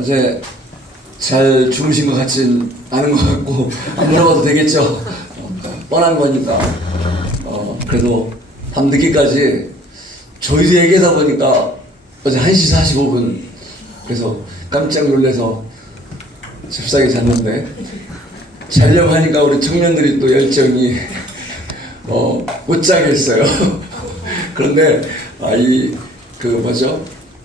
어제 잘 주무신 것 같진 않은 것 같고 안 물어봐도 되겠죠. 뻔한 거니까. 그래도 밤늦게까지 저희도 얘기하다 보니까 어제 1시 45분 그래서 깜짝 놀라서 잽싸게 잤는데 자려고 하니까 우리 청년들이 또 열정이 못 자겠어요. 그런데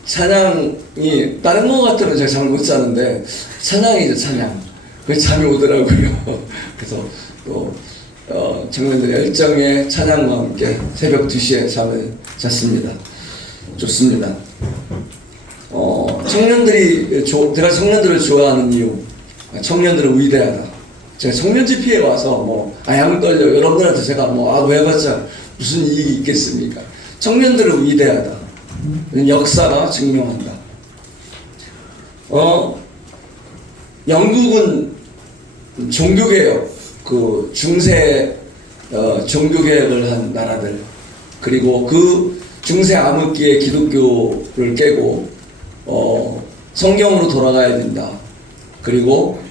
찬양이 다른 거 같으면 제가 잠을 못 자는데 찬양이죠, 찬양. 그 잠이 오더라고요. 그래서 또 청년들의 열정의 찬양과 함께 새벽 2시에 잠을 잤습니다. 좋습니다. 제가 청년들을 좋아하는 이유, 청년들은 위대하다. 제가 청년 집회에 와서 양 떨려 여러분들한테 제가 왜 해봤자 무슨 이익이 있겠습니까? 청년들은 위대하다. 역사가 증명한다. 영국은 종교개혁, 중세 종교개혁을 한 나라들, 그리고 그 중세 암흑기에 기독교를 깨고 성경으로 돌아가야 된다. 그리고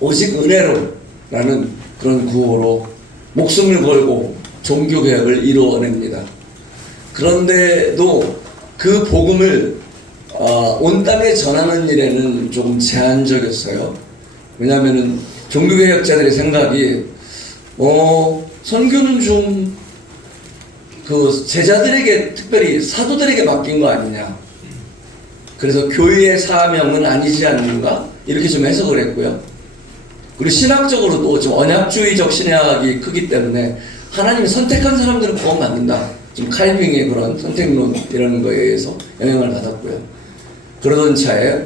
오직 은혜로라는 그런 구호로 목숨을 걸고 종교개혁을 이루어냅니다. 그런데도 그 복음을 온 땅에 전하는 일에는 조금 제한적이었어요. 왜냐하면 종교개혁자들의 생각이 선교는 좀 제자들에게, 특별히 사도들에게 맡긴 거 아니냐. 그래서 교회의 사명은 아니지 않는가? 이렇게 좀 해석을 했고요. 그리고 신학적으로도 좀 언약주의적 신학이 크기 때문에 하나님이 선택한 사람들은 구원 받는다. 좀 칼빙의 그런 선택론 이런 거에 의해서 영향을 받았고요. 그러던 차에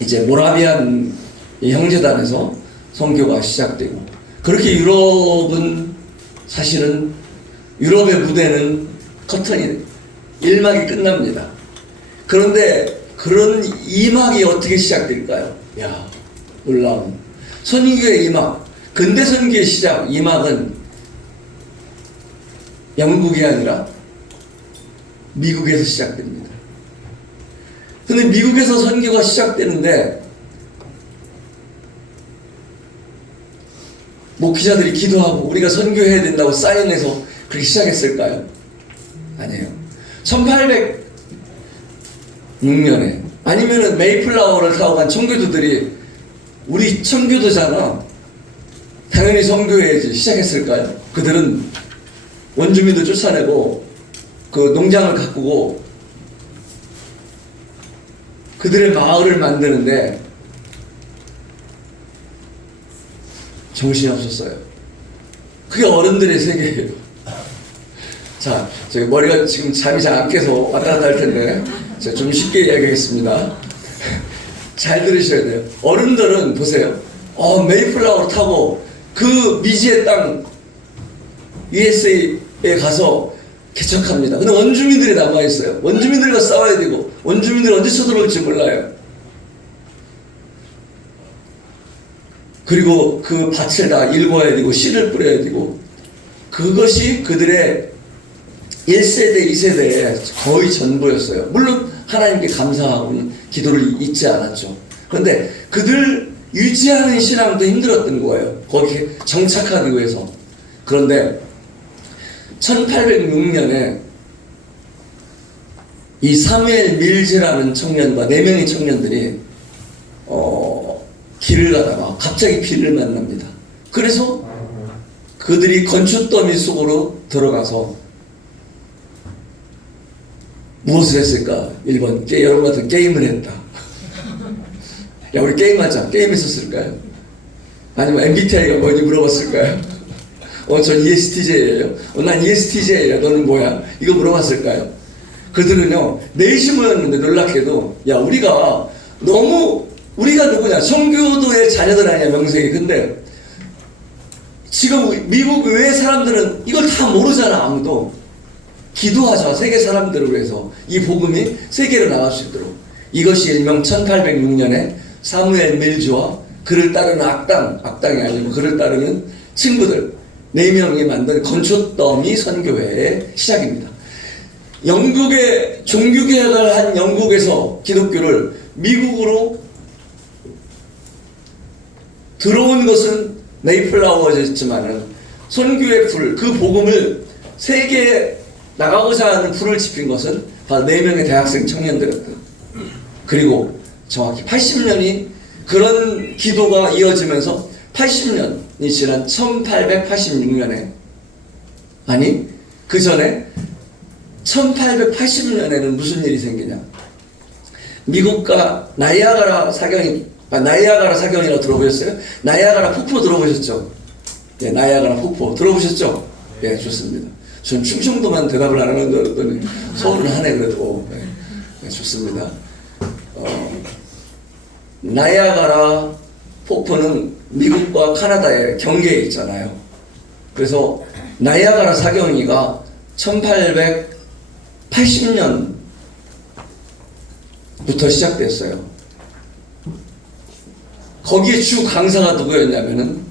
이제 모라비안 형제단에서 선교가 시작되고, 그렇게 유럽의 무대는 커튼이 1막이 끝납니다. 그런데 그런 2막이 어떻게 시작될까요? 놀라운 선교의 2막, 근대 선교의 시작 2막은 영국이 아니라 미국에서 시작됩니다. 근데 미국에서 선교가 시작되는데 목회자들이 기도하고 우리가 선교해야 된다고 사인해서 그렇게 시작했을까요? 아니에요. 1806년에 아니면은 메이플라워를 타고 간 청교도들이 우리 청교도잖아, 당연히 선교해야지 시작했을까요? 그들은 원주민들 쫓아내고 그 농장을 가꾸고 그들의 마을을 만드는데 정신이 없었어요. 그게 어른들의 세계예요. 자, 저기 머리가 지금 잠이 잘 안 깨서 왔다 갔다 할 텐데 제가 좀 쉽게 이야기하겠습니다. 잘 들으셔야 돼요. 어른들은 보세요. 메이플라워를 타고 그 미지의 땅 USA에 가서 개척합니다. 근데 원주민들이 남아있어요. 원주민들과 싸워야 되고 원주민들이 언제 쳐들어올지 몰라요. 그리고 그 밭을 다 일궈야 되고 씨를 뿌려야 되고, 그것이 그들의 1세대, 2세대의 거의 전부였어요. 물론 하나님께 감사하고는 기도를 잊지 않았죠. 그런데 그들 유지하는 신앙도 힘들었던 거예요. 거기에 정착하기 위해서. 그런데 1806년에 이 사무엘 밀즈라는 청년과 4명의 청년들이 길을 가다가 갑자기 비를 만납니다. 그래서 그들이 건축더미 속으로 들어가서 무엇을 했을까? 1번, 여러분 같은 게임을 했다. 야, 우리 게임하자. 게임했었을까요? 아니면 MBTI가 뭐니 물어봤을까요? 전 ESTJ예요. 난 ESTJ야. 너는 뭐야? 이거 물어봤을까요? 그들은요, 넷이 모였는데 놀랍게도, 우리가 누구냐? 청교도의 자녀들 아니야, 명색이. 근데 지금 미국 외의 사람들은 이걸 다 모르잖아, 아무도. 기도하자, 세계 사람들을 위해서 이 복음이 세계로 나갈 수 있도록. 이것이 일명 1806년에 사무엘 밀즈와 그를 따르는 악당이 아니고 그를 따르는 친구들 4명이 만든 건축더미 선교회의 시작입니다. 영국의 종교개혁을 한 영국에서 기독교를 미국으로 들어온 것은 메이플라워였지만은 선교의 불, 그 복음을 세계에 나가고자 하는 불을 지핀 것은 바로 4명의 대학생 청년들이었다. 그리고 정확히 80년이 그런 기도가 이어지면서 80년이 지난 1886년에, 아니 그 전에 1880년에는 무슨 일이 생기냐. 미국과 나이아가라 사경이라고 들어보셨어요? 나이아가라 폭포 들어보셨죠? 네, 나이아가라 폭포 들어보셨죠? 네, 좋습니다. 전 충청도만 대답을 안 하는 줄 알았더니 서울은 하네 그래도. 네, 네, 좋습니다. 나이아가라 폭포는 미국과 카나다의 경계에 있잖아요. 그래서 나이아가라 사경이가 1880년부터 시작됐어요. 거기에 주 강사가 누구였냐면은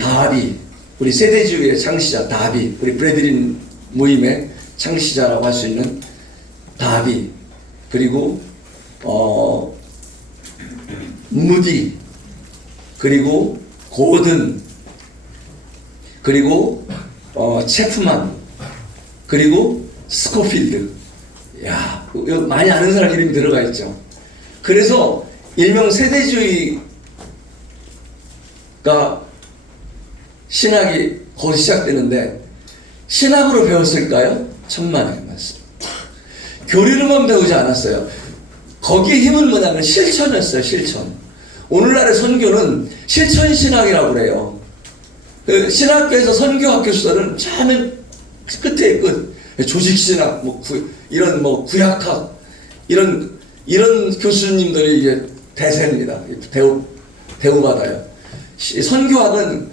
다비, 우리 세대주의의 창시자 다비, 우리 브래들린 모임의 창시자라고 할 수 있는 다비, 그리고 무디, 그리고 고든, 그리고 체프만, 그리고 스코필드. 야, 많이 아는 사람 이름이 들어가 있죠. 그래서 일명 세대주의가 신학이 거기서 시작되는데, 신학으로 배웠을까요? 천만의 말씀. 교리로만 배우지 않았어요. 거기에 힘은 뭐냐면 실천이었어요. 실천. 오늘날의 선교는 실천신학이라고 그래요. 그 신학교에서 선교학교 수사는 처음엔 끝에 끝. 조직신학, 이런 구약학, 이런 교수님들이 이제 대세입니다. 대우받아요. 선교학은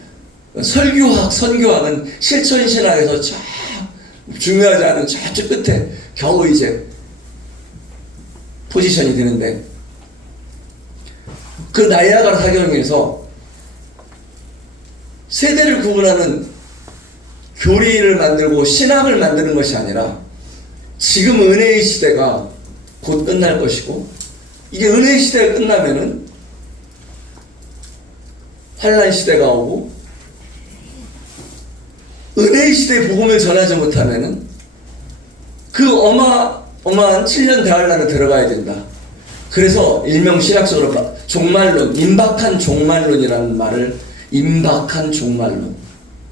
실천신학에서 참 중요하지 않은 저쪽 끝에 겨우 이제 포지션이 되는데, 그 나이아가라 사경에서 세대를 구분하는 교리를 만들고 신학을 만드는 것이 아니라, 지금 은혜의 시대가 곧 끝날 것이고, 이게 은혜의 시대가 끝나면은 환란 시대가 오고, 은혜의 시대의 복음을 전하지 못하면은 그 어마어마한 7년 대환란에 들어가야 된다. 그래서 일명 신학적으로 종말론, 임박한 종말론이라는 말을, 임박한 종말론.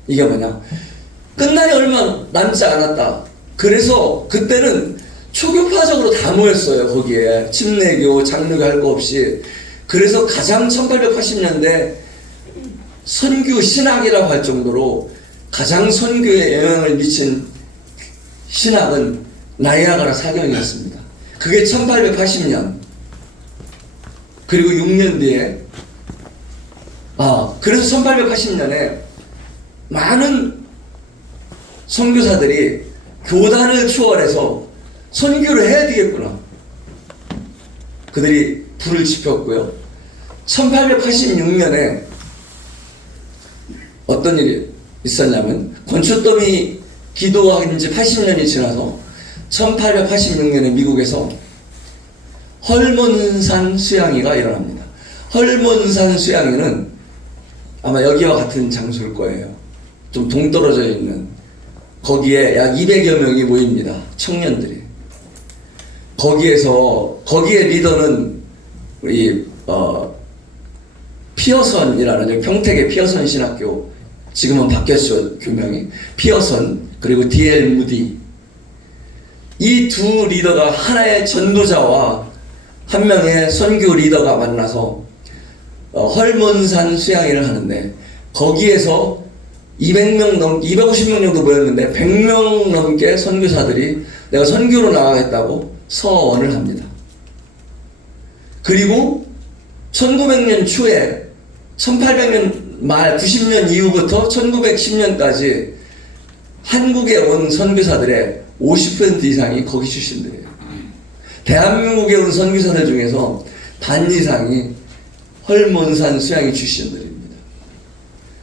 이게 뭐냐? 끝날이 얼마 남지 않았다. 그래서 그때는 초교파적으로 다 모였어요. 거기에 침례교, 장로교 할 거 없이. 그래서 가장 1880년대 선교 신학이라고 할 정도로 가장 선교에 영향을 미친 신학은 나이아가라 사경이었습니다. 그게 1880년. 그리고 6년 뒤에, 그래서 1880년에 많은 선교사들이 교단을 초월해서 선교를 해야 되겠구나. 그들이 불을 지폈고요. 1886년에 어떤 일이 있었냐면, 권초더미 기도한 지 80년이 지나서 1886년에 미국에서 헐몬산 수양회가 일어납니다. 헐몬산 수양회는 아마 여기와 같은 장소일 거예요. 좀 동떨어져 있는. 거기에 약 200여 명이 모입니다. 청년들이. 거기에 리더는 우리 피어선이라는, 평택의 피어선 신학교, 지금은 바뀌었죠, 교명이. 피어선, 그리고 D.L. 무디. 이 두 리더가 하나의 전도자와 한 명의 선교 리더가 만나서 헐몬산 수양회를 하는데, 거기에서 250명 정도 모였는데 100명 넘게 선교사들이 내가 선교로 나가겠다고 서원을 합니다. 그리고 1900년 초에 1800년 말 90년 이후부터 1910년까지 한국에 온 선교사들의 50% 이상이 거기 출신들이에요. 대한민국에 온 선교사들 중에서 반 이상이 헐몬산 수양회 출신들입니다.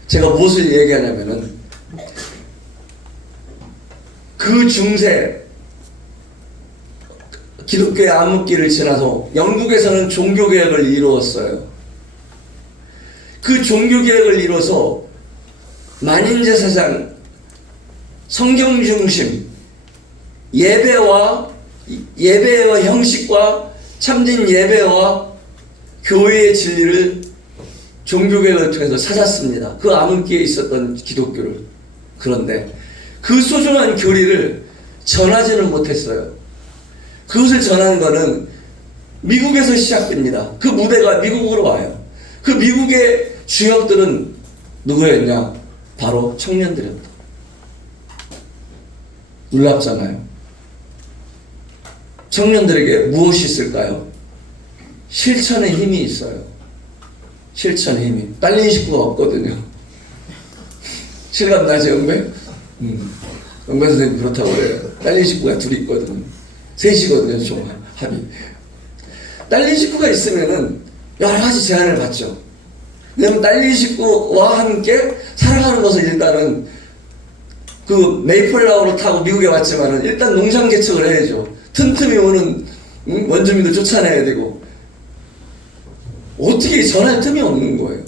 제가 무엇을 얘기하냐면은, 그 중세 기독교의 암흑기를 지나서 영국에서는 종교개혁을 이루었어요. 그 종교개혁을 이뤄서 만인제사장, 성경중심, 예배와 형식과 참된 예배와 교회의 진리를 종교개혁을 통해서 찾았습니다. 그 암흑기에 있었던 기독교를. 그런데 그 소중한 교리를 전하지는 못했어요. 그것을 전하는 것은 미국에서 시작됩니다. 그 무대가 미국으로 와요. 그 미국의 주역들은 누구였냐? 바로 청년들이었다. 놀랍잖아요. 청년들에게 무엇이 있을까요? 실천의 힘이 있어요. 실천의 힘이. 딸린 식구가 없거든요. 실감나죠, 영배? 영배 선생님 그렇다고 그래요. 딸린 식구가 둘이 있거든요. 셋이거든요, 총 합이. 딸린 식구가 있으면은 여러 가지 제한을 받죠. 왜냐면 딸린 식구와 함께 살아가는 것을 일단은 그 메이플라워를 타고 미국에 왔지만은 일단 농장 개척을 해야죠. 틈틈이 오는 원주민들 쫓아내야 되고 어떻게 전할 틈이 없는 거예요.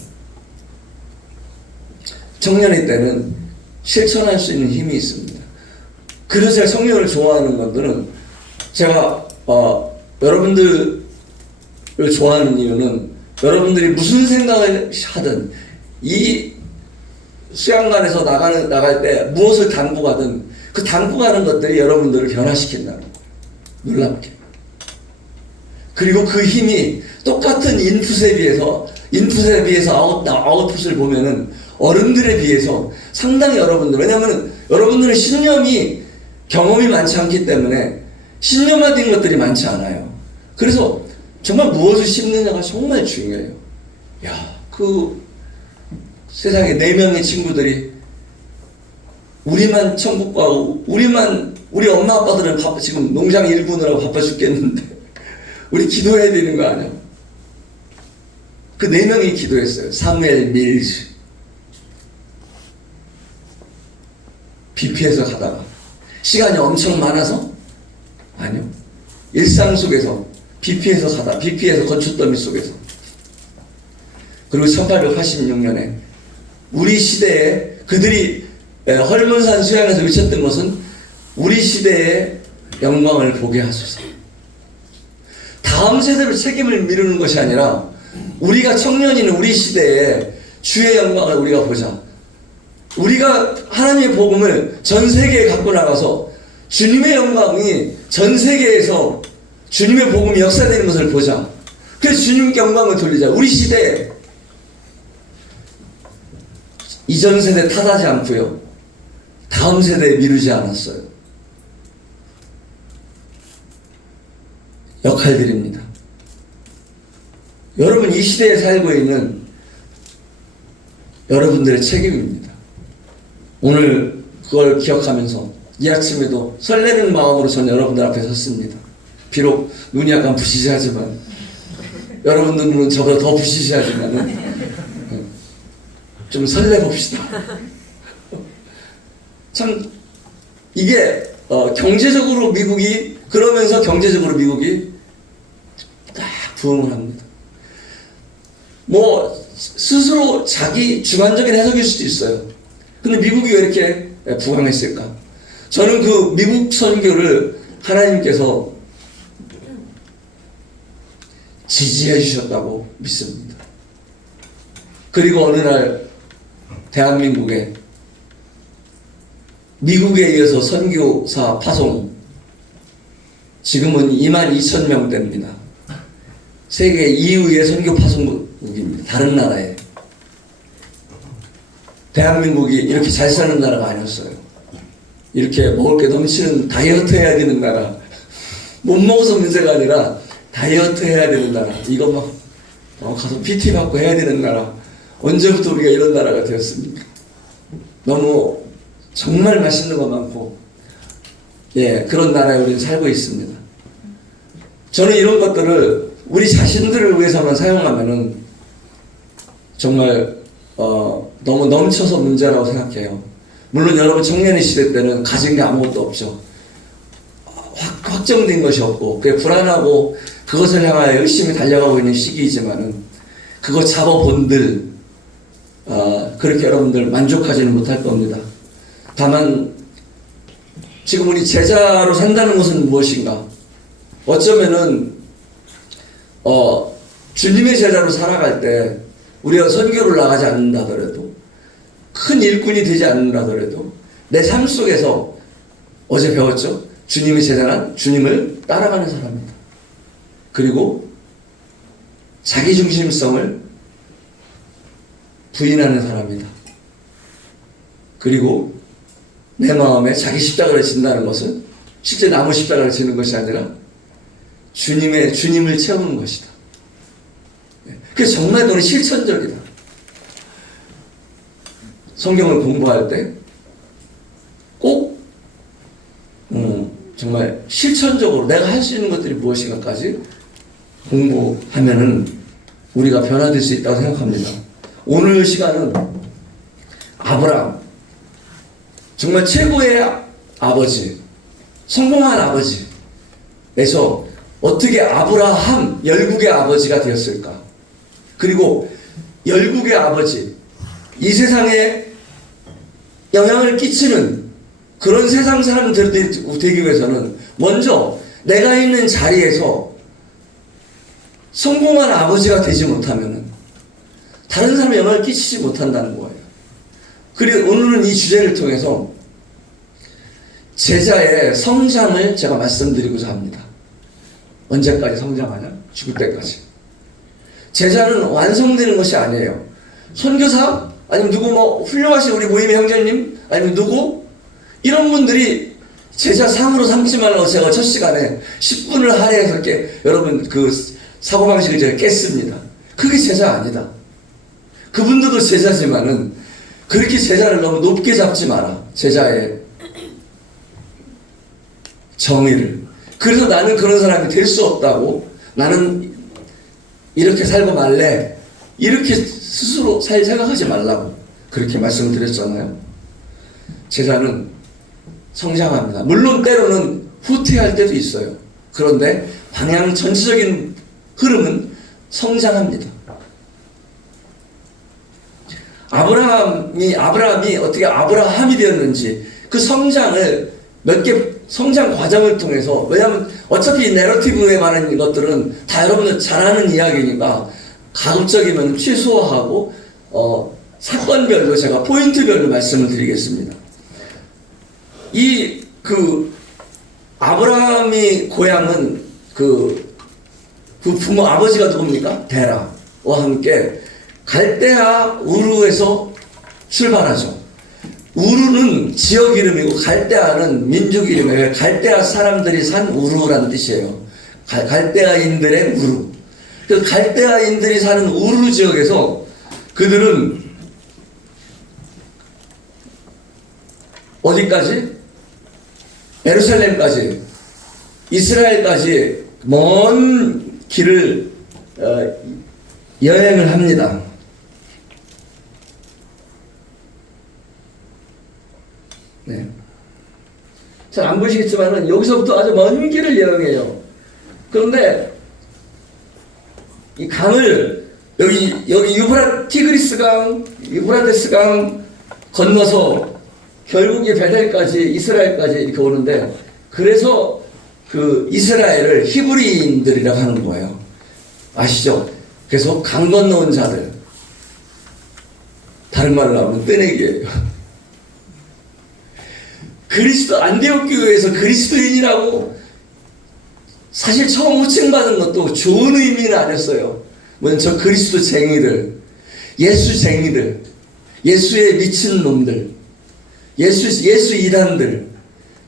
청년의 때는 실천할 수 있는 힘이 있습니다. 그래서 제가 청년을 좋아하는 것들은 제가 여러분들을 좋아하는 이유는 여러분들이 무슨 생각을 하든 이 수양관에서 나갈 때 무엇을 담고 가든 그 담고 가는 것들이 여러분들을 변화시킨다는 거예요. 놀랍게. 그리고 그 힘이 똑같은 인풋에 비해서 아웃풋을 보면은 어른들에 비해서 상당히 왜냐하면 여러분들은 신념이 경험이 많지 않기 때문에 신념화된 것들이 많지 않아요. 그래서 정말 무엇을 심느냐가 정말 중요해요. 그 세상에 4명의 친구들이 우리만 천국 가고 우리 엄마 아빠들은 지금 농장 일 보느라고 바빠 죽겠는데 우리 기도해야 되는 거 아니야? 그 4명이 기도했어요. 사무엘, 밀스. BP에서 가다가 시간이 엄청 많아서? 아니요. 일상 속에서 BP에서 건축더미 속에서. 그리고 1886년에 우리 시대에 그들이 헐문산 수양에서 외쳤던 것은 우리 시대의 영광을 보게 하소서. 다음 세대로 책임을 미루는 것이 아니라 우리가 청년인 우리 시대에 주의 영광을 우리가 보자. 우리가 하나님의 복음을 전 세계에 갖고 나가서 주님의 영광이 전 세계에서 주님의 복음이 역사되는 것을 보자. 그래서 주님께 영광을 돌리자. 우리 시대에 이전 세대 탓하지 않고요. 다음 세대에 미루지 않았어요. 역할들입니다. 여러분 이 시대에 살고 있는 여러분들의 책임입니다. 오늘 그걸 기억하면서 이 아침에도 설레는 마음으로 저는 여러분들 앞에 섰습니다. 비록 눈이 약간 부시시하지만 여러분들 눈은 저보다 더 부시시하지만 좀 설레봅시다. 참 이게 경제적으로 미국이 그러면서 경제적으로 미국이 딱 부흥을 합니다. 뭐 스스로 자기 주관적인 해석일 수도 있어요. 근데 미국이 왜 이렇게 부강했을까? 저는 그 미국 선교를 하나님께서 지지해 주셨다고 믿습니다. 그리고 어느 날 대한민국에 미국에 이어서 선교사 파송 지금은 22,000명대입니다. 세계 2위의 선교 파송국입니다. 다른 나라에. 대한민국이 이렇게 잘 사는 나라가 아니었어요. 이렇게 먹을 게 넘치는 다이어트 해야 되는 나라. 못 먹어서 문제가 아니라 다이어트 해야 되는 나라. 이거 막 가서 PT 받고 해야 되는 나라. 언제부터 우리가 이런 나라가 되었습니까? 너무 정말 맛있는 거 많고 그런 나라에 우리는 살고 있습니다. 저는 이런 것들을 우리 자신들을 위해서만 사용하면은 정말 너무 넘쳐서 문제라고 생각해요. 물론 여러분 청년의 시대 때는 가진 게 아무것도 없죠. 확정된 것이 없고 그게 불안하고 그것을 향하여 열심히 달려가고 있는 시기이지만은 그거 잡아본들 그렇게 여러분들 만족하지는 못할 겁니다. 다만 지금 우리 제자로 산다는 것은 무엇인가? 어쩌면은 주님의 제자로 살아갈 때 우리가 선교를 나가지 않는다더라도 큰 일꾼이 되지 않는다더라도 내 삶 속에서 어제 배웠죠? 주님의 제자는 주님을 따라가는 사람입니다. 그리고 자기중심성을 부인하는 사람이다. 그리고 내 마음에 자기 십자가를 진다는 것은 실제 나무 십자가를 지는 것이 아니라 주님을 채우는 것이다. 그래서 정말 그건 실천적이다. 성경을 공부할 때 꼭 정말 실천적으로 내가 할 수 있는 것들이 무엇인가까지 공부하면은 우리가 변화될 수 있다고 생각합니다. 오늘 시간은 아브라함, 정말 최고의 아버지, 성공한 아버지에서 어떻게 아브라함, 열국의 아버지가 되었을까? 그리고 열국의 아버지, 이 세상에 영향을 끼치는 그런 세상 사람들이 되기 위해서는 먼저 내가 있는 자리에서 성공한 아버지가 되지 못하면 다른 사람에 영향을 끼치지 못한다는 거예요. 그리고 오늘은 이 주제를 통해서 제자의 성장을 제가 말씀드리고자 합니다. 언제까지 성장하냐? 죽을 때까지. 제자는 완성되는 것이 아니에요. 선교사? 아니면 누구 훌륭하신 우리 모임의 형제님? 아니면 누구? 이런 분들이 제자 상으로 삼지 말라고 제가 첫 시간에 10분을 할애해서 이렇게 여러분 그 사고방식을 제가 깼습니다. 그게 제자 아니다. 그분들도 제자지만은 그렇게 제자를 너무 높게 잡지 마라. 제자의 정의를. 그래서 나는 그런 사람이 될 수 없다고, 나는 이렇게 살고 말래, 이렇게 스스로 생각하지 말라고 그렇게 말씀드렸잖아요. 제자는 성장합니다. 물론 때로는 후퇴할 때도 있어요. 그런데 방향 전체적인 흐름은 성장합니다. 아브라함이 어떻게 아브라함이 되었는지 그 성장을 몇 개 성장 과정을 통해서, 왜냐하면 어차피 이 내러티브에 관한 것들은 다 여러분들 잘 아는 이야기니까 가급적이면 최소화하고 사건별로 제가 포인트별로 말씀을 드리겠습니다. 아브라함이 고향은 그 부모 아버지가 누굽니까? 데라와 함께 갈대아 우르에서 출발하죠. 우르는 지역 이름이고 갈대아는 민족 이름이에요. 갈대아 사람들이 산 우르라는 뜻이에요. 갈대아인들의 우르. 그 갈대아인들이 사는 우르 지역에서 그들은 어디까지? 예루살렘까지, 이스라엘까지 먼 길을 여행을 합니다. 네. 잘 안 보시겠지만은 여기서부터 아주 먼 길을 여행해요. 그런데 이 강을 여기 티그리스 강, 유프라테스 강 건너서 결국에 베델까지, 이스라엘까지 이렇게 오는데, 그래서 그 이스라엘을 히브리인들이라고 하는 거예요. 아시죠? 그래서 강 건너온 자들, 다른 말로 하면 뜨내기예요. 안디옥 교회에서 그리스도인이라고 사실 처음 호칭받은 것도 좋은 의미는 아니었어요. 먼저 그리스도쟁이들, 예수쟁이들, 예수에 미친 놈들, 예수 이단들,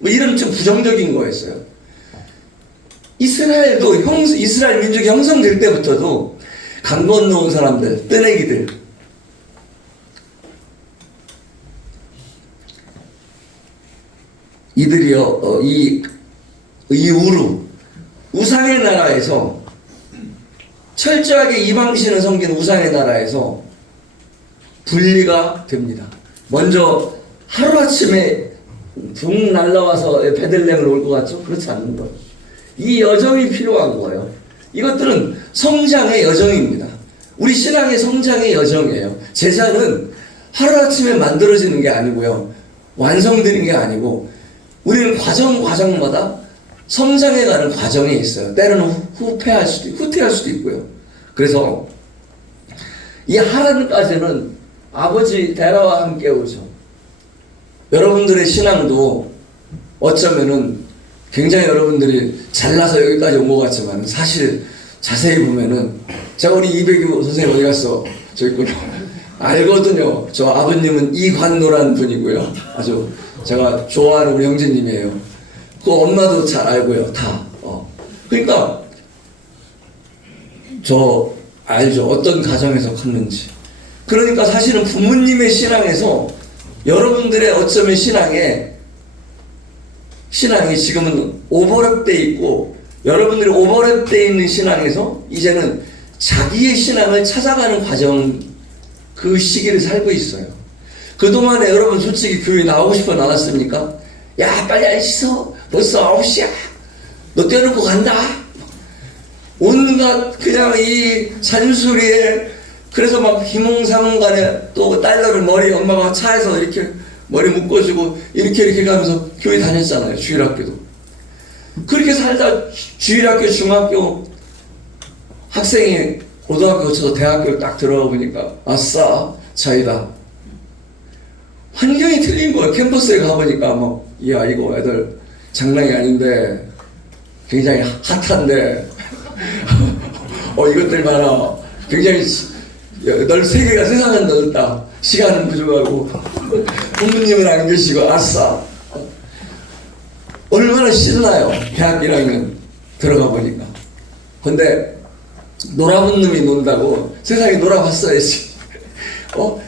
이런 좀 부정적인 거였어요. 이스라엘 민족이 형성될 때부터도 강 건너온 사람들, 뜨내기들, 이들이요, 이 우상의 나라에서 철저하게 이방신을 섬기는 우상의 나라에서 분리가 됩니다. 먼저 하루아침에 붕 날라와서 베들레헴을 올 것 같죠? 그렇지 않는 것. 이 여정이 필요한 거예요. 이것들은 성장의 여정입니다. 우리 신앙의 성장의 여정이에요. 제자는 하루아침에 만들어지는 게 아니고요. 완성되는 게 아니고 우리는 과정마다 성장해가는 과정이 있어요. 때로는 후퇴할 수도 있고요. 그래서 이 하란까지는 아버지 데라와 함께 오죠. 여러분들의 신앙도 어쩌면은 굉장히 여러분들이 잘나서 여기까지 온 것 같지만 사실 자세히 보면은 제가 우리 이백유 선생님 어디 갔어? 저 있구나. 알거든요. 저 아버님은 이관노란 분이고요. 아주 제가 좋아하는 우리 형제님이에요. 그 엄마도 잘 알고요. 다. 그러니까 저 알죠. 어떤 가정에서 컸는지. 그러니까 사실은 부모님의 신앙에서 여러분들의 어쩌면 신앙이 지금은 오버랩돼 있고 여러분들이 오버랩돼 있는 신앙에서 이제는 자기의 신앙을 찾아가는 과정 그 시기를 살고 있어요. 그동안에 여러분 솔직히 교회 나오고 싶어 나왔습니까? 야 빨리 안 씻어 벌써 9시야 너 떼어놓고 간다 온갖 그냥 이 잔소리에 그래서 막 희몽사몽간에 또 딸들을 머리 엄마가 차에서 이렇게 머리 묶어주고 이렇게 가면서 교회 다녔잖아요. 주일학교도 그렇게 살다 주일학교 중학교 학생이 고등학교 거쳐서 대학교 딱 들어가 보니까 아싸 자유다. 환경이 틀린 거예요. 캠퍼스에 가보니까 막 야 이거 애들 장난이 아닌데 굉장히 핫한데 이것들 봐라 굉장히 세계가 세상은 넓다. 시간은 부족하고 부모님은 안 계시고 아싸 얼마나 신나요. 대학 1학년 들어가 보니까. 근데 놀아본 놈이 논다고 세상에 놀아봤어야지.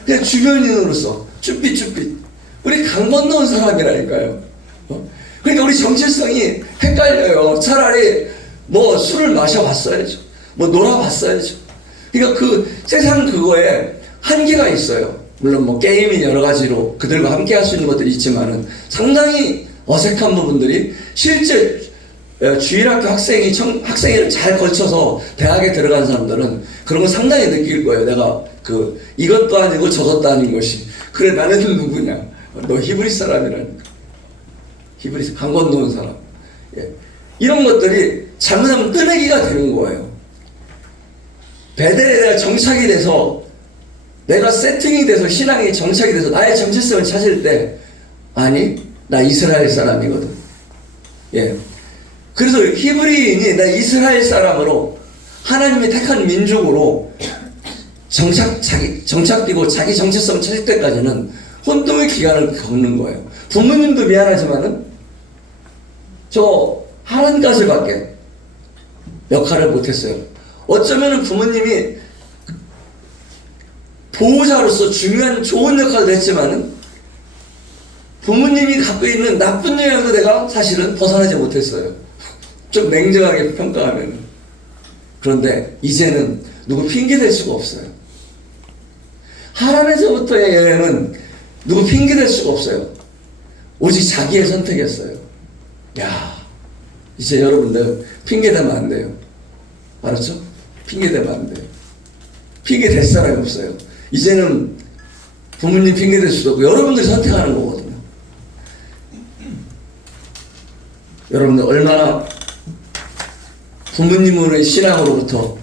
그냥 주변인으로서 쭈삣쭈삣 우리 강 건너온 사람이라니까요. 그러니까 우리 정체성이 헷갈려요. 차라리 뭐 술을 마셔봤어야죠. 뭐 놀아봤어야죠. 그러니까 그 세상 그거에 한계가 있어요. 물론 뭐 게임이 여러 가지로 그들과 함께 할 수 있는 것들이 있지만은 상당히 어색한 부분들이 실제 주일학교 학생회를 잘 거쳐서 대학에 들어간 사람들은 그런 거 상당히 느낄 거예요. 내가 이것도 아니고 저것도 아닌 것이. 그래 나는 누구냐? 너 히브리 사람이라니까. 히브리 강 건너온 사람. 이런 것들이 잘못하면 끄내기가 되는 거예요. 베델에 내가 정착이 돼서 내가 세팅이 돼서 신앙이 정착이 돼서 나의 정체성을 찾을 때 아니 나 이스라엘 사람이거든. 그래서 히브리인이 나 이스라엘 사람으로 하나님이 택한 민족으로 정착되고 자기 정체성 찾을 때까지는 혼돈의 기간을 겪는 거예요. 부모님도 미안하지만은 저 하란까지밖에 역할을 못했어요. 어쩌면은 부모님이 보호자로서 중요한 좋은 역할을 했지만은 부모님이 갖고 있는 나쁜 영향도 내가 사실은 벗어나지 못했어요. 좀 냉정하게 평가하면. 그런데 이제는 누구 핑계 댈 수가 없어요. 하란에서부터의 여행은 누구 핑계 댈 수가 없어요. 오직 자기의 선택이었어요. 이제 여러분들 핑계 대면 안 돼요. 알았죠? 핑계 대면 안 돼요. 핑계 댈 사람이 없어요. 이제는 부모님 핑계 댈 수도 없고 여러분들이 선택하는 거거든요. 여러분들 얼마나 부모님의 신앙으로부터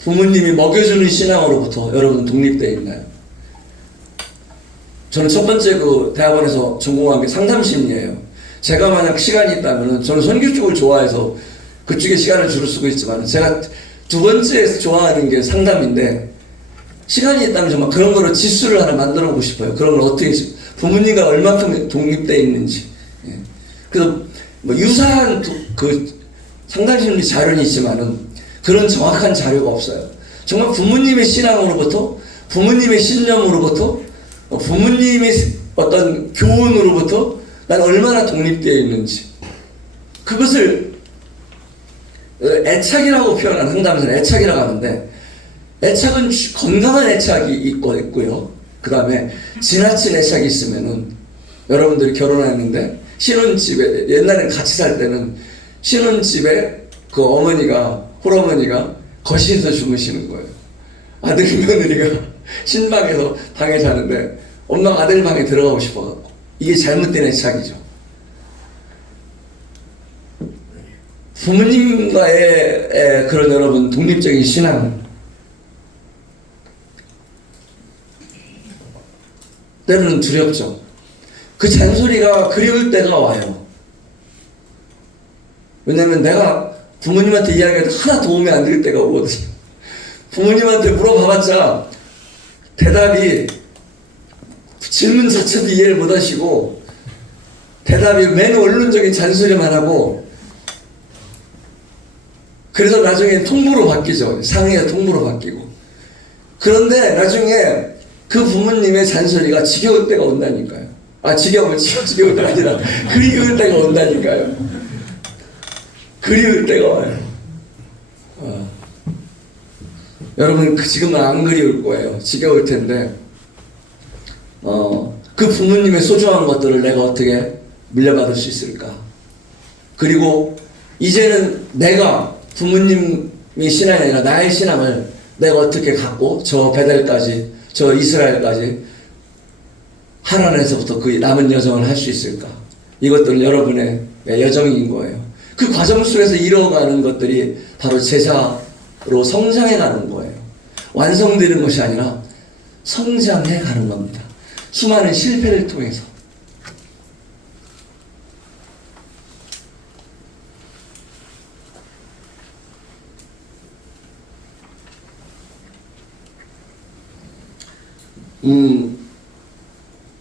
부모님이 먹여주는 신앙으로부터 여러분 독립되어 있나요? 저는 첫 번째 대학원에서 전공한 게 상담심리예요. 제가 만약 시간이 있다면 저는 선교 쪽을 좋아해서 그쪽에 시간을 주로 쓰고 있지만 제가 두 번째 좋아하는 게 상담인데 시간이 있다면 정말 그런 거로 지수를 하나 만들어 보고 싶어요. 그런 걸 어떻게 부모님과 얼마큼 독립되어 있는지. 그래서 뭐 유사한 상담심리 자료는 있지만은 그런 정확한 자료가 없어요. 정말 부모님의 신앙으로부터 부모님의 신념으로부터 부모님의 어떤 교훈으로부터 난 얼마나 독립되어 있는지 그것을 애착이라고 표현하는 상담에서는 애착이라고 하는데 애착은 건강한 애착이 있고요. 그 다음에 지나친 애착이 있으면은 여러분들이 결혼했는데 신혼집에 옛날엔 같이 살 때는 신혼집에 홀어머니가 거실에서 주무시는 거예요. 아들 며느리가 신방에서 방에 자는데 엄마가 아들 방에 들어가고 싶어갖고. 이게 잘못된 애착이죠. 부모님과의 그런 여러분 독립적인 신앙, 때로는 두렵죠. 그 잔소리가 그리울 때가 와요. 왜냐면 내가 부모님한테 이야기해도 하나 도움이 안 될 때가 오거든요. 부모님한테 물어봐봤자 대답이, 질문 자체도 이해를 못 하시고 대답이 맨 원론적인 잔소리만 하고, 그래서 나중에 통보로 바뀌죠. 상해가 통보로 바뀌고. 그런데 나중에 그 부모님의 잔소리가 지겨울 때가 온다니까요. 지겨울 때가 아니라 그리울 때가 온다니까요. 그리울 때가 와요. 여러분 지금은 안 그리울 거예요. 지겨울 텐데 그 부모님의 소중한 것들을 내가 어떻게 물려받을 수 있을까? 그리고 이제는 내가 부모님의 신앙이 아니라 나의 신앙을 내가 어떻게 갖고 저 베델까지, 저 이스라엘까지 하나님에서부터 그 남은 여정을 할 수 있을까? 이것들은 여러분의 여정인 거예요. 그 과정 속에서 이루어가는 것들이 바로 제자로 성장해 가는 거예요. 완성되는 것이 아니라 성장해 가는 겁니다. 수많은 실패를 통해서.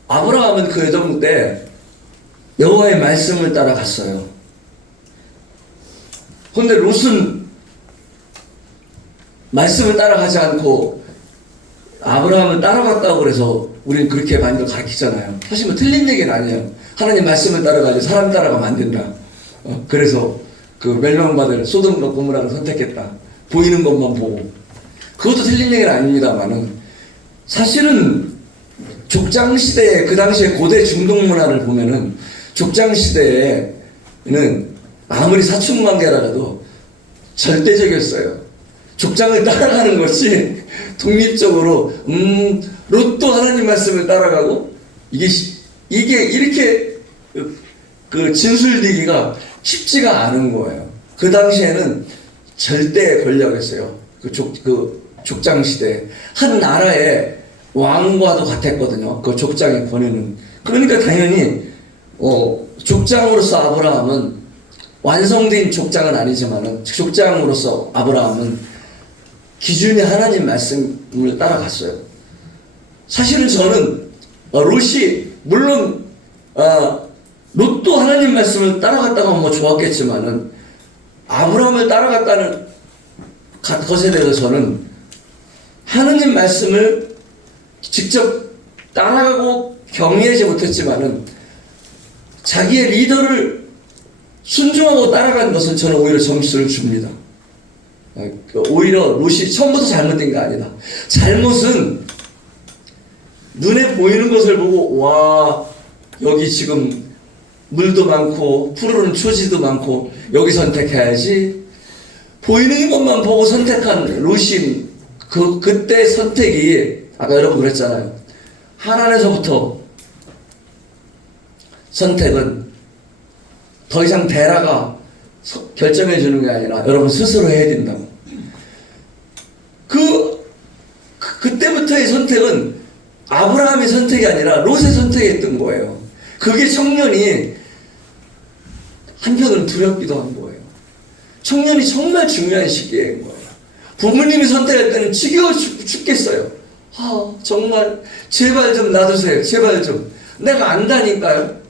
아브라함은 그 여정 때 여호와의 말씀을 따라갔어요. 그런데 롯은 말씀을 따라가지 않고 아브라함을 따라갔다고 그래서 우리는 그렇게 많이 가르치잖아요. 사실 뭐 틀린 얘기는 아니에요. 하나님 말씀을 따라가지 사람 따라가면 안 된다. 그래서 그 멸망받을 소돔과 고모라를 선택했다. 보이는 것만 보고. 그것도 틀린 얘기는 아닙니다만은, 사실은 족장시대에, 그 당시에 고대 중동 문화를 보면은 족장시대에는 아무리 사춘관계라도 절대적이었어요. 족장을 따라가는 것이 독립적으로, 롯도 하나님 말씀을 따라가고, 이게 이렇게 그 진술되기가 쉽지가 않은 거예요. 그 당시에는 절대 권력이었어요. 그 족장시대. 한 나라의 왕과도 같았거든요. 그 족장의 권위는. 그러니까 당연히 족장으로서 아브라함은, 완성된 족장은 아니지만은 족장으로서 아브라함은 기준이 하나님 말씀을 따라갔어요. 사실은 저는 롯이 물론 롯도 하나님 말씀을 따라갔다가 뭐 좋았겠지만은 아브라함을 따라갔다는 것에 대해서 저는 하나님 말씀을 직접 따라가고 경외하지 못했지만은 자기의 리더를 순종하고 따라간 것은 저는 오히려 점수를 줍니다. 오히려 롯이 처음부터 잘못된 게 아니다. 잘못은 눈에 보이는 것을 보고, 와, 여기 지금 물도 많고 푸르른 초지도 많고 여기 선택해야지, 보이는 것만 보고 선택한 롯이 그때 선택이, 아까 여러분 그랬잖아요. 하나님에서부터 선택은 더 이상 베라가 결정해 주는 게 아니라 여러분 스스로 해야 된다고. 그때부터의 선택은 아브라함의 선택이 아니라 롯의 선택이었던 거예요. 그게 청년이 한편으로는 두렵기도 한 거예요. 청년이 정말 중요한 시기인 거예요. 부모님이 선택할 때는 지겨워 죽겠어요. 정말 제발 좀 놔두세요. 제발 좀. 내가 안다니까요.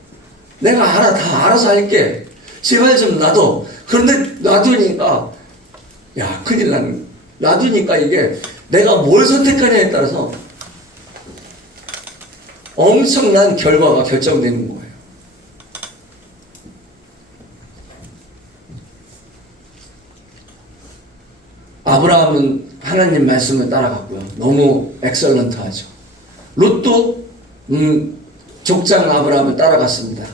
내가 다 알아서 할게. 제발 좀 놔둬. 그런데 놔두니까, 야, 큰일 나는. 놔두니까 이게 내가 뭘 선택하냐에 따라서 엄청난 결과가 결정되는 거예요. 아브라함은 하나님 말씀을 따라갔고요. 너무 엑설런트하죠. 롯도 족장 아브라함을 따라갔습니다.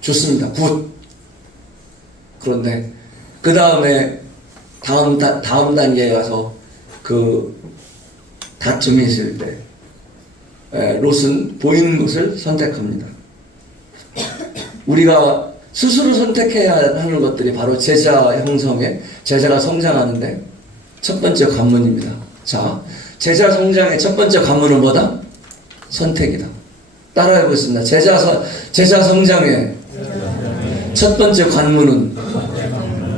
좋습니다. 굿. 그런데 그 다음에 다음 단계에 가서 그 다툼이 있을 때 롯은 보이는 것을 선택합니다. 우리가 스스로 선택해야 하는 것들이 바로 제자 형성에, 제자가 성장하는데 첫 번째 관문입니다. 자, 제자 성장의 첫 번째 관문은 뭐다? 선택이다. 따라해 보겠습니다. 제자 성장의 첫 번째 관문은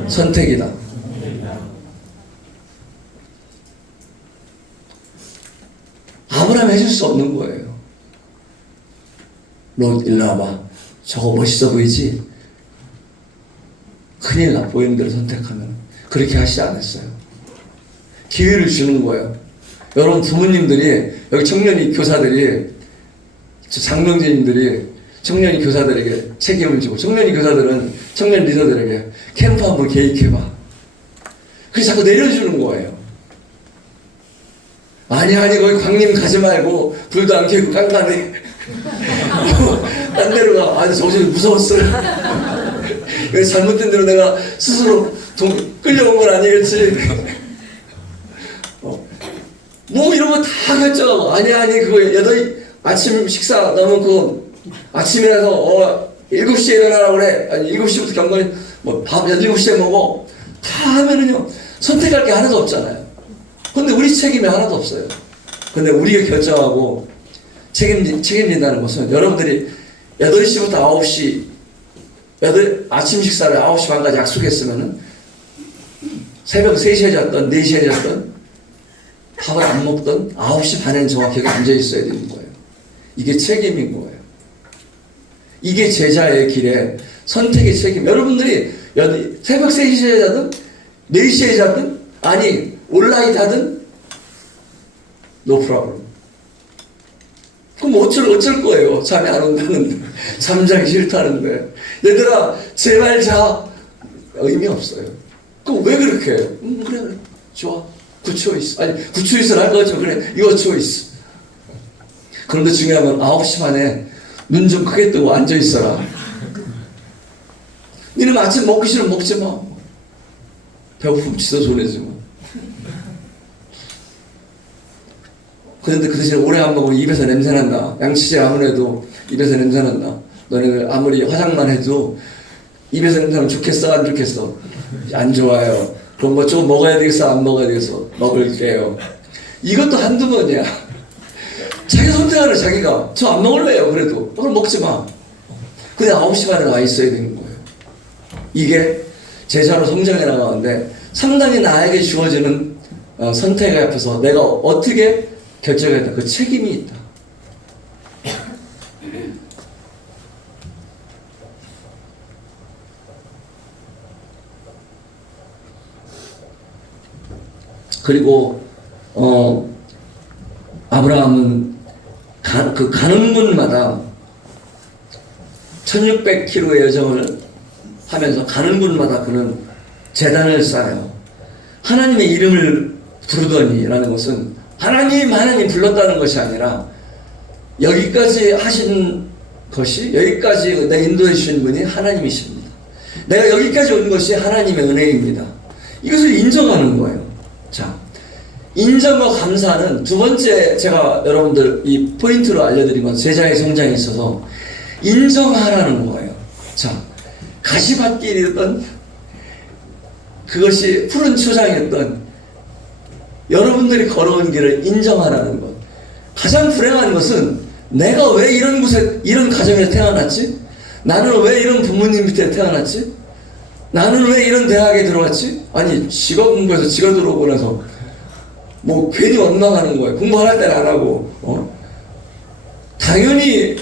선택이다. 아브라함 해줄 수 없는 거예요. 롯 일로 와봐. 저거 멋있어 보이지? 큰일 나. 보이는 대로 선택하면. 그렇게 하시지 않았어요. 기회를 주는 거예요. 여러분 부모님들이, 여기 청년이 교사들이, 장명제님들이 청년이 교사들에게 책임을 지고, 청년이 교사들은 청년 리더들에게 캠프 한번 계획해봐. 그래서 자꾸 내려주는 거예요. 아니 거기 광림 가지 말고 불도 안 켜고 깐깐해. 딴 데로 가. 아니 저기 무서웠어요. 잘못된 대로 내가 스스로 끌려온 건 아니겠지. 뭐 이런 거 다 결정하고, 아니 그거 아침 식사 너무 그거 아침이라서 7시에 일어나라고 그래. 아니 7시부터 경건이 밥 7시에 먹어. 다 하면은요 선택할 게 하나도 없잖아요. 근데 우리 책임이 하나도 없어요. 근데 우리가 결정하고 책임진다는 것은, 여러분들이 8시부터 9시 아침 식사를 9시 반까지 약속했으면은 새벽 3시에 잤던 4시에 잤던 밥을 안 먹던 9시 반에는 정확히 앉아 있어야 되는 거예요. 이게 책임인 거예요. 이게 제자의 길에 선택의 책임. 여러분들이 새벽 3시에 자든 4시에 자든, 아니 온라인 하든 no problem. 그럼 어쩔 거예요. 잠이 안 온다는데, 잠자기 싫다는데. 얘들아 제발 자. 의미 없어요. 그럼 왜 그렇게 해요? 그래 좋아. 굿 초이스. 아니 굿 초이스를 할 거죠. 그래 이거 초이스. 그런데 중요한 건 9시 반에 눈 좀 크게 뜨고 앉아 있어라. 니는 아침 먹기 싫으면 먹지 마. 배고프면 지도 손해지 뭐. 그런데 그 대신에 오래 안 먹으면 입에서 냄새 난다. 양치질 아무래도 입에서 냄새 난다. 너네들 아무리 화장만 해도 입에서 냄새 나면 좋겠어 안 좋겠어? 안 좋아요. 그럼 뭐 좀 먹어야 되겠어 안 먹어야 되겠어? 먹을게요. 이것도 한두 번이야. 자기 선택하는, 자기가 저 안 먹을래요. 그래도 그럼 먹지 마. 근데 9시 반에 와 있어야 되는 거예요. 이게 제자로 성장해 나가는데 상당히 나에게 주어지는 선택 앞에서 내가 어떻게 결정해야 돼. 그 책임이 있다. 그리고 아브라함은 가는 곳마다 1600km의 여정을 하면서 가는 곳마다 그는 제단을 쌓아요. 하나님의 이름을 부르더니라는 것은 하나님 불렀다는 것이 아니라, 여기까지 하신 것이, 여기까지 내 인도해 주신 분이 하나님이십니다. 내가 여기까지 온 것이 하나님의 은혜입니다. 이것을 인정하는 거예요. 자, 인정과 감사는 두 번째 제가 여러분들 이 포인트로 알려드린 건 제자의 성장에 있어서 인정하라는 거예요. 자, 가시밭길이었던, 그것이 푸른 초장이었던 여러분들이 걸어온 길을 인정하라는 것. 가장 불행한 것은 내가 왜 이런 곳에, 이런 가정에서 태어났지? 나는 왜 이런 부모님 밑에 태어났지? 나는 왜 이런 대학에 들어왔지? 아니 지가 공부해서 지가 들어오고 나서 뭐 괜히 원망하는 거예요. 공부할 때는 안 하고. 당연히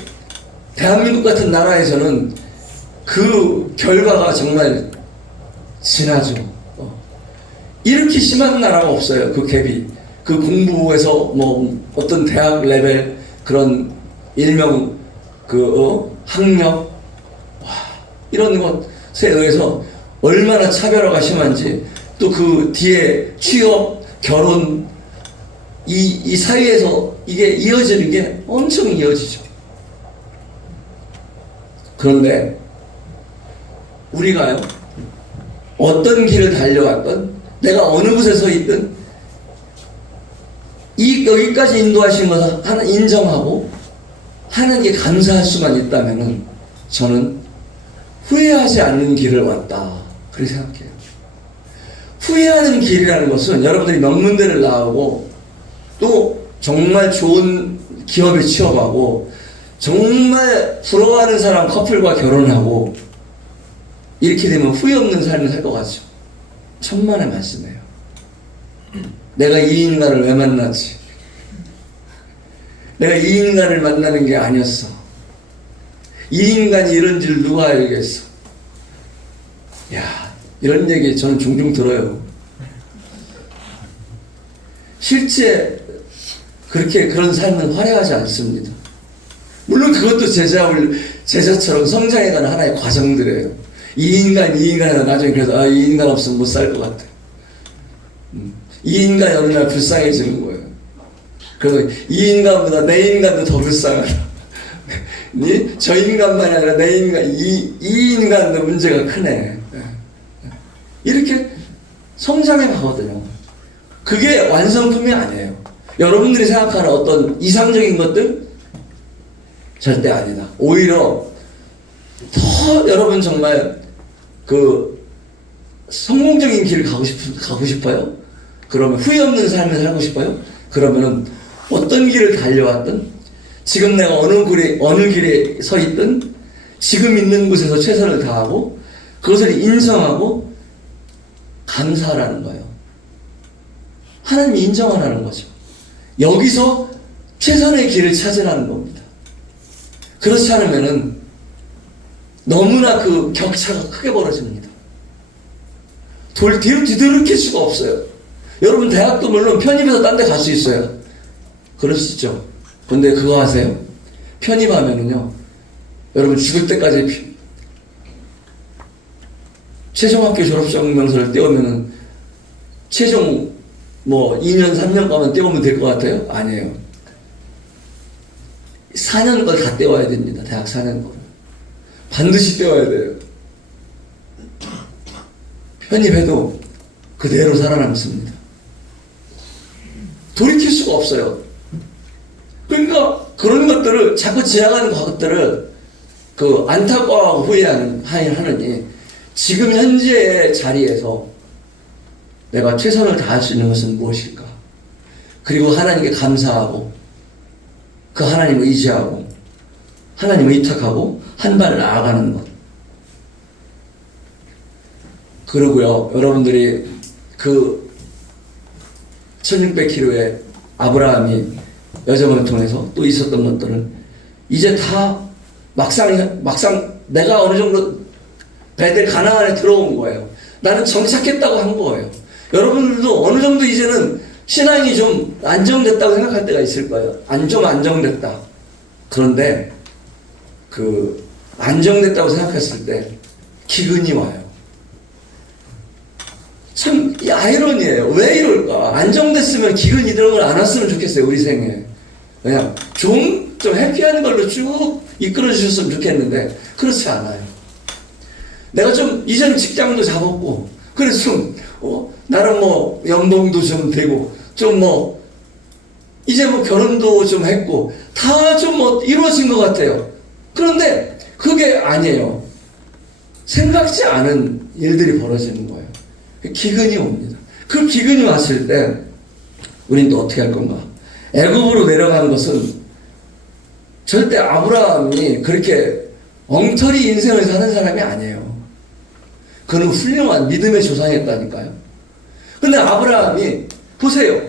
대한민국 같은 나라에서는 그 결과가 정말 진하죠. 이렇게 심한 나라가 없어요. 그 갭이. 그 공부에서 뭐 어떤 대학 레벨 그런 일명 학력 이런 것에 의해서 얼마나 차별화가 심한지, 또 그 뒤에 취업, 결혼, 이 사이에서 이게 이어지는 게 엄청 이어지죠. 그런데 우리가요, 어떤 길을 달려갔던, 내가 어느 곳에 서 있든 여기까지 인도하신 것을 하나 인정하고 하나님께 감사할 수만 있다면은 저는 후회하지 않는 길을 왔다 그렇게 생각해요. 후회하는 길이라는 것은 여러분들이 명문대를 나오고 또 정말 좋은 기업에 취업하고 정말 부러워하는 사람 커플과 결혼하고 이렇게 되면 후회 없는 삶을 살 것 같죠. 천만의 말씀이에요. 내가 이 인간을 왜 만났지? 내가 이 인간을 만나는 게 아니었어. 이 인간이 이런 줄 누가 알겠어? 야, 이런 얘기 저는 종종 들어요. 실제 그렇게 그런 삶은 화려하지 않습니다. 물론 그것도 제자처럼 성장해가는 하나의 과정들이에요. 이 인간이 나중에 그래서 이 인간 없으면 못 살 것 같아. 이 인간이 어느 날 불쌍해지는 거예요. 그래서 이 인간보다 내 인간도 더 불쌍하다. 저 인간만이 아니라 내 인간, 이 인간도 문제가 크네. 이렇게 성장해 가거든요. 그게 완성품이 아니에요. 여러분들이 생각하는 어떤 이상적인 것들 절대 아니다. 오히려 더 여러분 정말 그 성공적인 길을 가고 싶어요? 그러면 후회 없는 삶을 살고 싶어요? 그러면은 어떤 길을 달려왔든 지금 내가 어느 길에 서 있든 지금 있는 곳에서 최선을 다하고 그것을 인정하고 감사하라는 거예요. 하나님이 인정하라는 거죠. 여기서 최선의 길을 찾으라는 겁니다. 그렇지 않으면은 너무나 그 격차가 크게 벌어집니다. 뒤로 뒤돌이킬 수가 없어요. 여러분 대학도 물론 편입해서 딴 데 갈 수 있어요. 그럴 수 있죠. 근데 그거 아세요? 편입하면은요, 여러분 죽을 때까지 최종 학교 졸업증명서를 떼우면은 최종 2년 3년 가면 떼우면 될 것 같아요? 아니에요. 4년 걸 다 떼워야 됩니다. 대학 4년 걸 반드시 떼워야 돼요. 편입해도 그대로 살아남습니다. 돌이킬 수가 없어요. 그러니까 그런 것들을 자꾸 지나가는 것들을 안타까워하고 후회하느니 지금 현재의 자리에서 내가 최선을 다할 수 있는 것은 무엇일까? 그리고 하나님께 감사하고 그 하나님을 의지하고 하나님을 의탁하고 한 발을 나아가는 것. 그러고요, 여러분들이 1600km의 아브라함이 여정을 통해서 또 있었던 것들은 이제 다 막상 내가 어느 정도 베델 가나안에 들어온 거예요. 나는 정착했다고 한 거예요. 여러분들도 어느 정도 이제는 신앙이 좀 안정됐다고 생각할 때가 있을 거예요. 좀 안정됐다. 그런데 안정됐다고 생각했을 때 기근이 와요. 참 아이러니예요. 왜 이럴까? 안정됐으면 기근 이런 걸 안 왔으면 좋겠어요. 우리 생에. 그냥 좀 해피한 걸로 쭉 이끌어 주셨으면 좋겠는데 그렇지 않아요. 내가 이제는 직장도 잡았고 그래서 나는 연봉도 좀 되고 이제 결혼도 좀 했고 다 이루어진 것 같아요. 그런데 그게 아니에요. 생각지 않은 일들이 벌어지는 거예요. 기근이 옵니다. 그 기근이 왔을 때 우린 또 어떻게 할 건가? 애굽으로 내려간 것은 절대 아브라함이 그렇게 엉터리 인생을 사는 사람이 아니에요. 그는 훌륭한 믿음의 조상이었다니까요. 근데 아브라함이 보세요.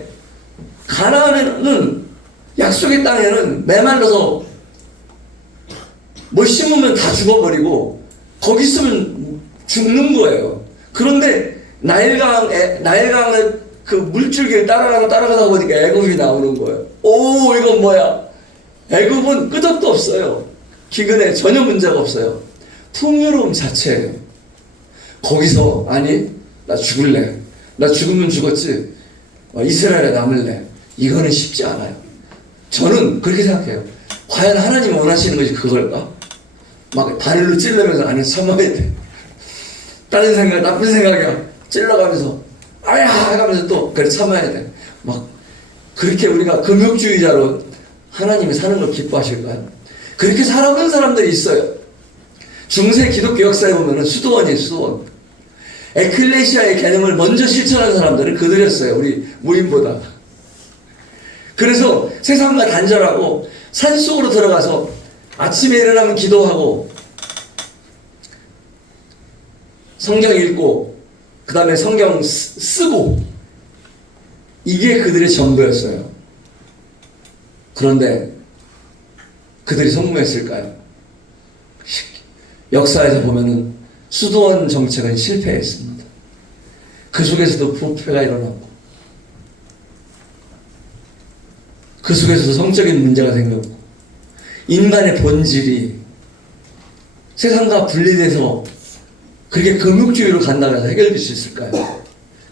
가나안에는 약속의 땅에는 메말라서 심으면 다 죽어버리고 거기 있으면 죽는 거예요. 그런데 나일강을 그 물줄기를 따라가다 보니까 애굽이 나오는 거예요. 오, 이건 뭐야? 애굽은 끄덕도 없어요. 기근에 전혀 문제가 없어요. 풍요로움 자체예요. 거기서 나 죽을래. 나 죽으면 죽었지. 이스라엘에 남을래. 이거는 쉽지 않아요. 저는 그렇게 생각해요. 과연 하나님이 원하시는 것이 그걸까? 막 바늘로 찔러면서 안에 참아야 돼. 다른 생각, 나쁜 생각이야. 찔러가면서 아야 하면서 또 그래 참아야 돼. 그렇게 우리가 금욕주의자로 하나님이 사는 걸 기뻐하실까요? 그렇게 살아오는 사람들이 있어요. 중세 기독교 역사에 보면 수도원이에요, 수도원. 에클레시아의 개념을 먼저 실천한 사람들은 그들이었어요, 우리 모임보다. 그래서 세상과 단절하고 산속으로 들어가서 아침에 일어나면 기도하고 성경 읽고 그 다음에 성경 쓰고 이게 그들의 전부였어요. 그런데 그들이 성공했을까요? 역사에서 보면은 수도원 정책은 실패했습니다. 그 속에서도 부패가 일어났고 그 속에서도 성적인 문제가 생겼고 인간의 본질이 세상과 분리돼서 그렇게 금욕주의로 간다고 해서 해결될 수 있을까요?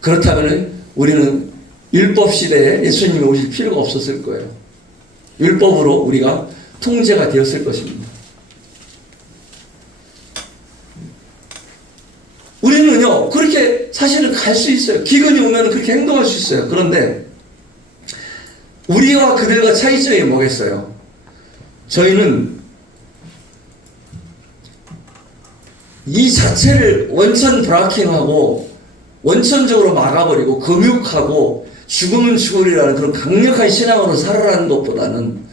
그렇다면 우리는 율법 시대에 예수님이 오실 필요가 없었을 거예요. 율법으로 우리가 통제가 되었을 것입니다. 우리는요, 그렇게 사실은 갈 수 있어요. 기근이 오면 그렇게 행동할 수 있어요. 그런데 우리와 그들과 차이점이 뭐겠어요? 저희는 이 자체를 원천 브라킹하고 원천적으로 막아버리고 금욕하고 죽으면 죽으리라는 그런 강력한 신앙으로 살아라는 것보다는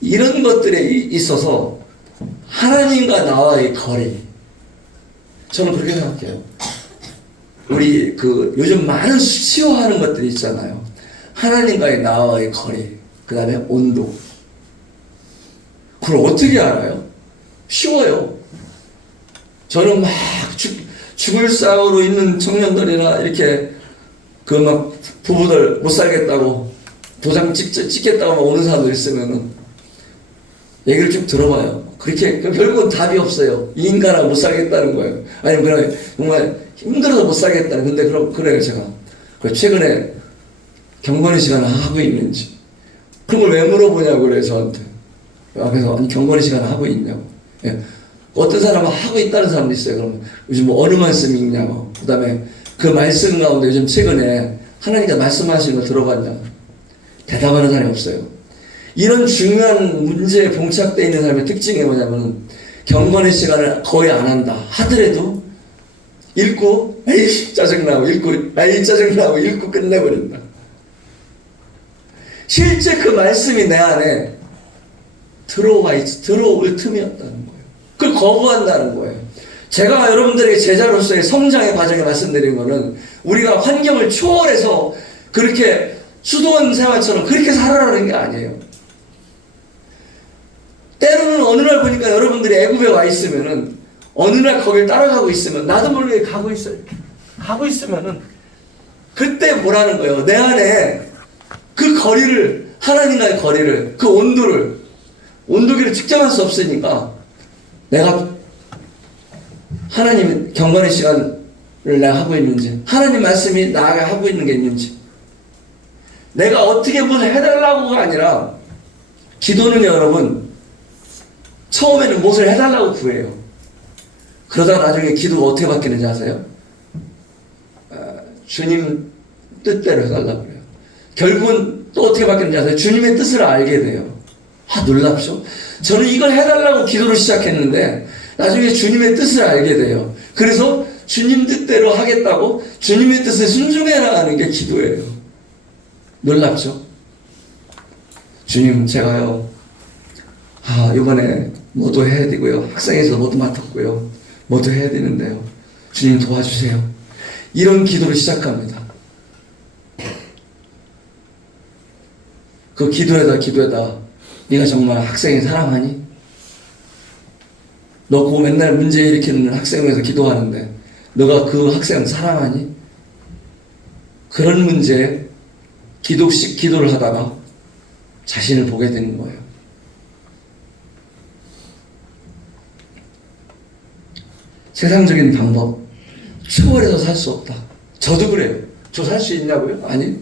이런 것들에 있어서 하나님과 나와의 거리, 저는 그렇게 생각해요. 우리 요즘 많은 수치화하는 것들이 있잖아요. 하나님과의 나와의 거리, 그 다음에 온도. 그걸 어떻게 알아요? 쉬워요. 저는 막 죽을 상으로 있는 청년들이나 이렇게 막 부부들 못 살겠다고 도장 찍겠다고 막 오는 사람들 있으면은 얘기를 쭉 들어봐요. 그렇게 결국은 답이 없어요. 이 인간하고 못 살겠다는 거예요. 아니면 그냥 정말 힘들어서 못 살겠다는. 근데 그래요 제가. 최근에 경건의 시간을 하고 있는지. 그런 걸 왜 물어보냐고 그래요 저한테. 그래서 아니 경건의 시간을 하고 있냐고. 예. 어떤 사람은 하고 있다는 사람도 있어요. 그러면 요즘 뭐 어느 말씀 읽냐고. 그 다음에 그 말씀 가운데 요즘 최근에 하나님께서 말씀하시는 거 들어봤냐. 대답하는 사람이 없어요. 이런 중요한 문제에 봉착되어 있는 사람의 특징이 뭐냐면 경건의 시간을 거의 안 한다 하더라도 읽고 에이 짜증나고 읽고 에이 짜증나고 읽고 끝내버린다. 실제 그 말씀이 내 안에 들어올 틈이 없다는 거예요. 그걸 거부한다는 거예요. 제가 여러분들에게 제자로서의 성장의 과정에 말씀드린 거는 우리가 환경을 초월해서 그렇게 수도원 생활처럼 그렇게 살아라는 게 아니에요. 때로는 어느 날 보니까 여러분들이 애굽에 와 있으면은 어느 날 거길 따라가고 있으면 나도 모르게 가고 있어요. 가고 있으면은 그때 뭐라는 거예요. 내 안에 그 거리를 하나님과의 거리를 그 온도계를 측정할 수 없으니까 내가 하나님 경건의 시간을 내가 하고 있는지 하나님 말씀이 나에게 하고 있는 게 있는지 내가 어떻게 뭘 해달라고가 아니라 기도는 여러분 처음에는 무엇을 해달라고 구해요. 그러다가 나중에 기도가 어떻게 바뀌는지 아세요? 주님 뜻대로 해달라고 그래요. 결국은 또 어떻게 바뀌는지 아세요? 주님의 뜻을 알게 돼요. 놀랍죠? 저는 이걸 해달라고 기도를 시작했는데 나중에 주님의 뜻을 알게 돼요. 그래서 주님 뜻대로 하겠다고 주님의 뜻에 순종해 나가는 게 기도예요. 놀랍죠? 주님 제가요 이번에 뭐도 해야 되고요. 학생에서 뭐도 맡았고요. 뭐도 해야 되는데요. 주님 도와주세요. 이런 기도를 시작합니다. 그 기도에다 네가 정말 학생을 사랑하니? 너 그거 맨날 문제 일으키는 학생에서 기도하는데 너가 그 학생을 사랑하니? 그런 문제에 기도를 하다가 자신을 보게 되는 거예요. 세상적인 방법 초월해서 살 수 없다. 저도 그래요. 저 살 수 있냐고요? 아니.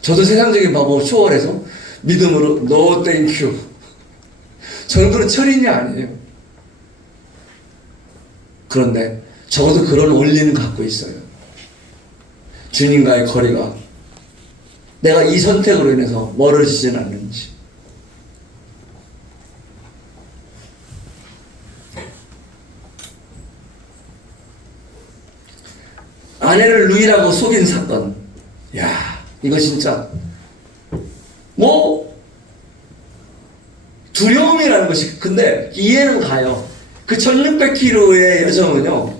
저도 세상적인 방법을 초월해서 믿음으로 No thank you. 저는 그런 철인이 아니에요. 그런데 적어도 그런 원리는 갖고 있어요. 주님과의 거리가 내가 이 선택으로 인해서 멀어지진 않는지. 아내를 누이라고 속인 사건. 야, 이거 진짜 뭐 두려움이라는 것이, 근데 이해는 가요. 그 1600km의 여정은요,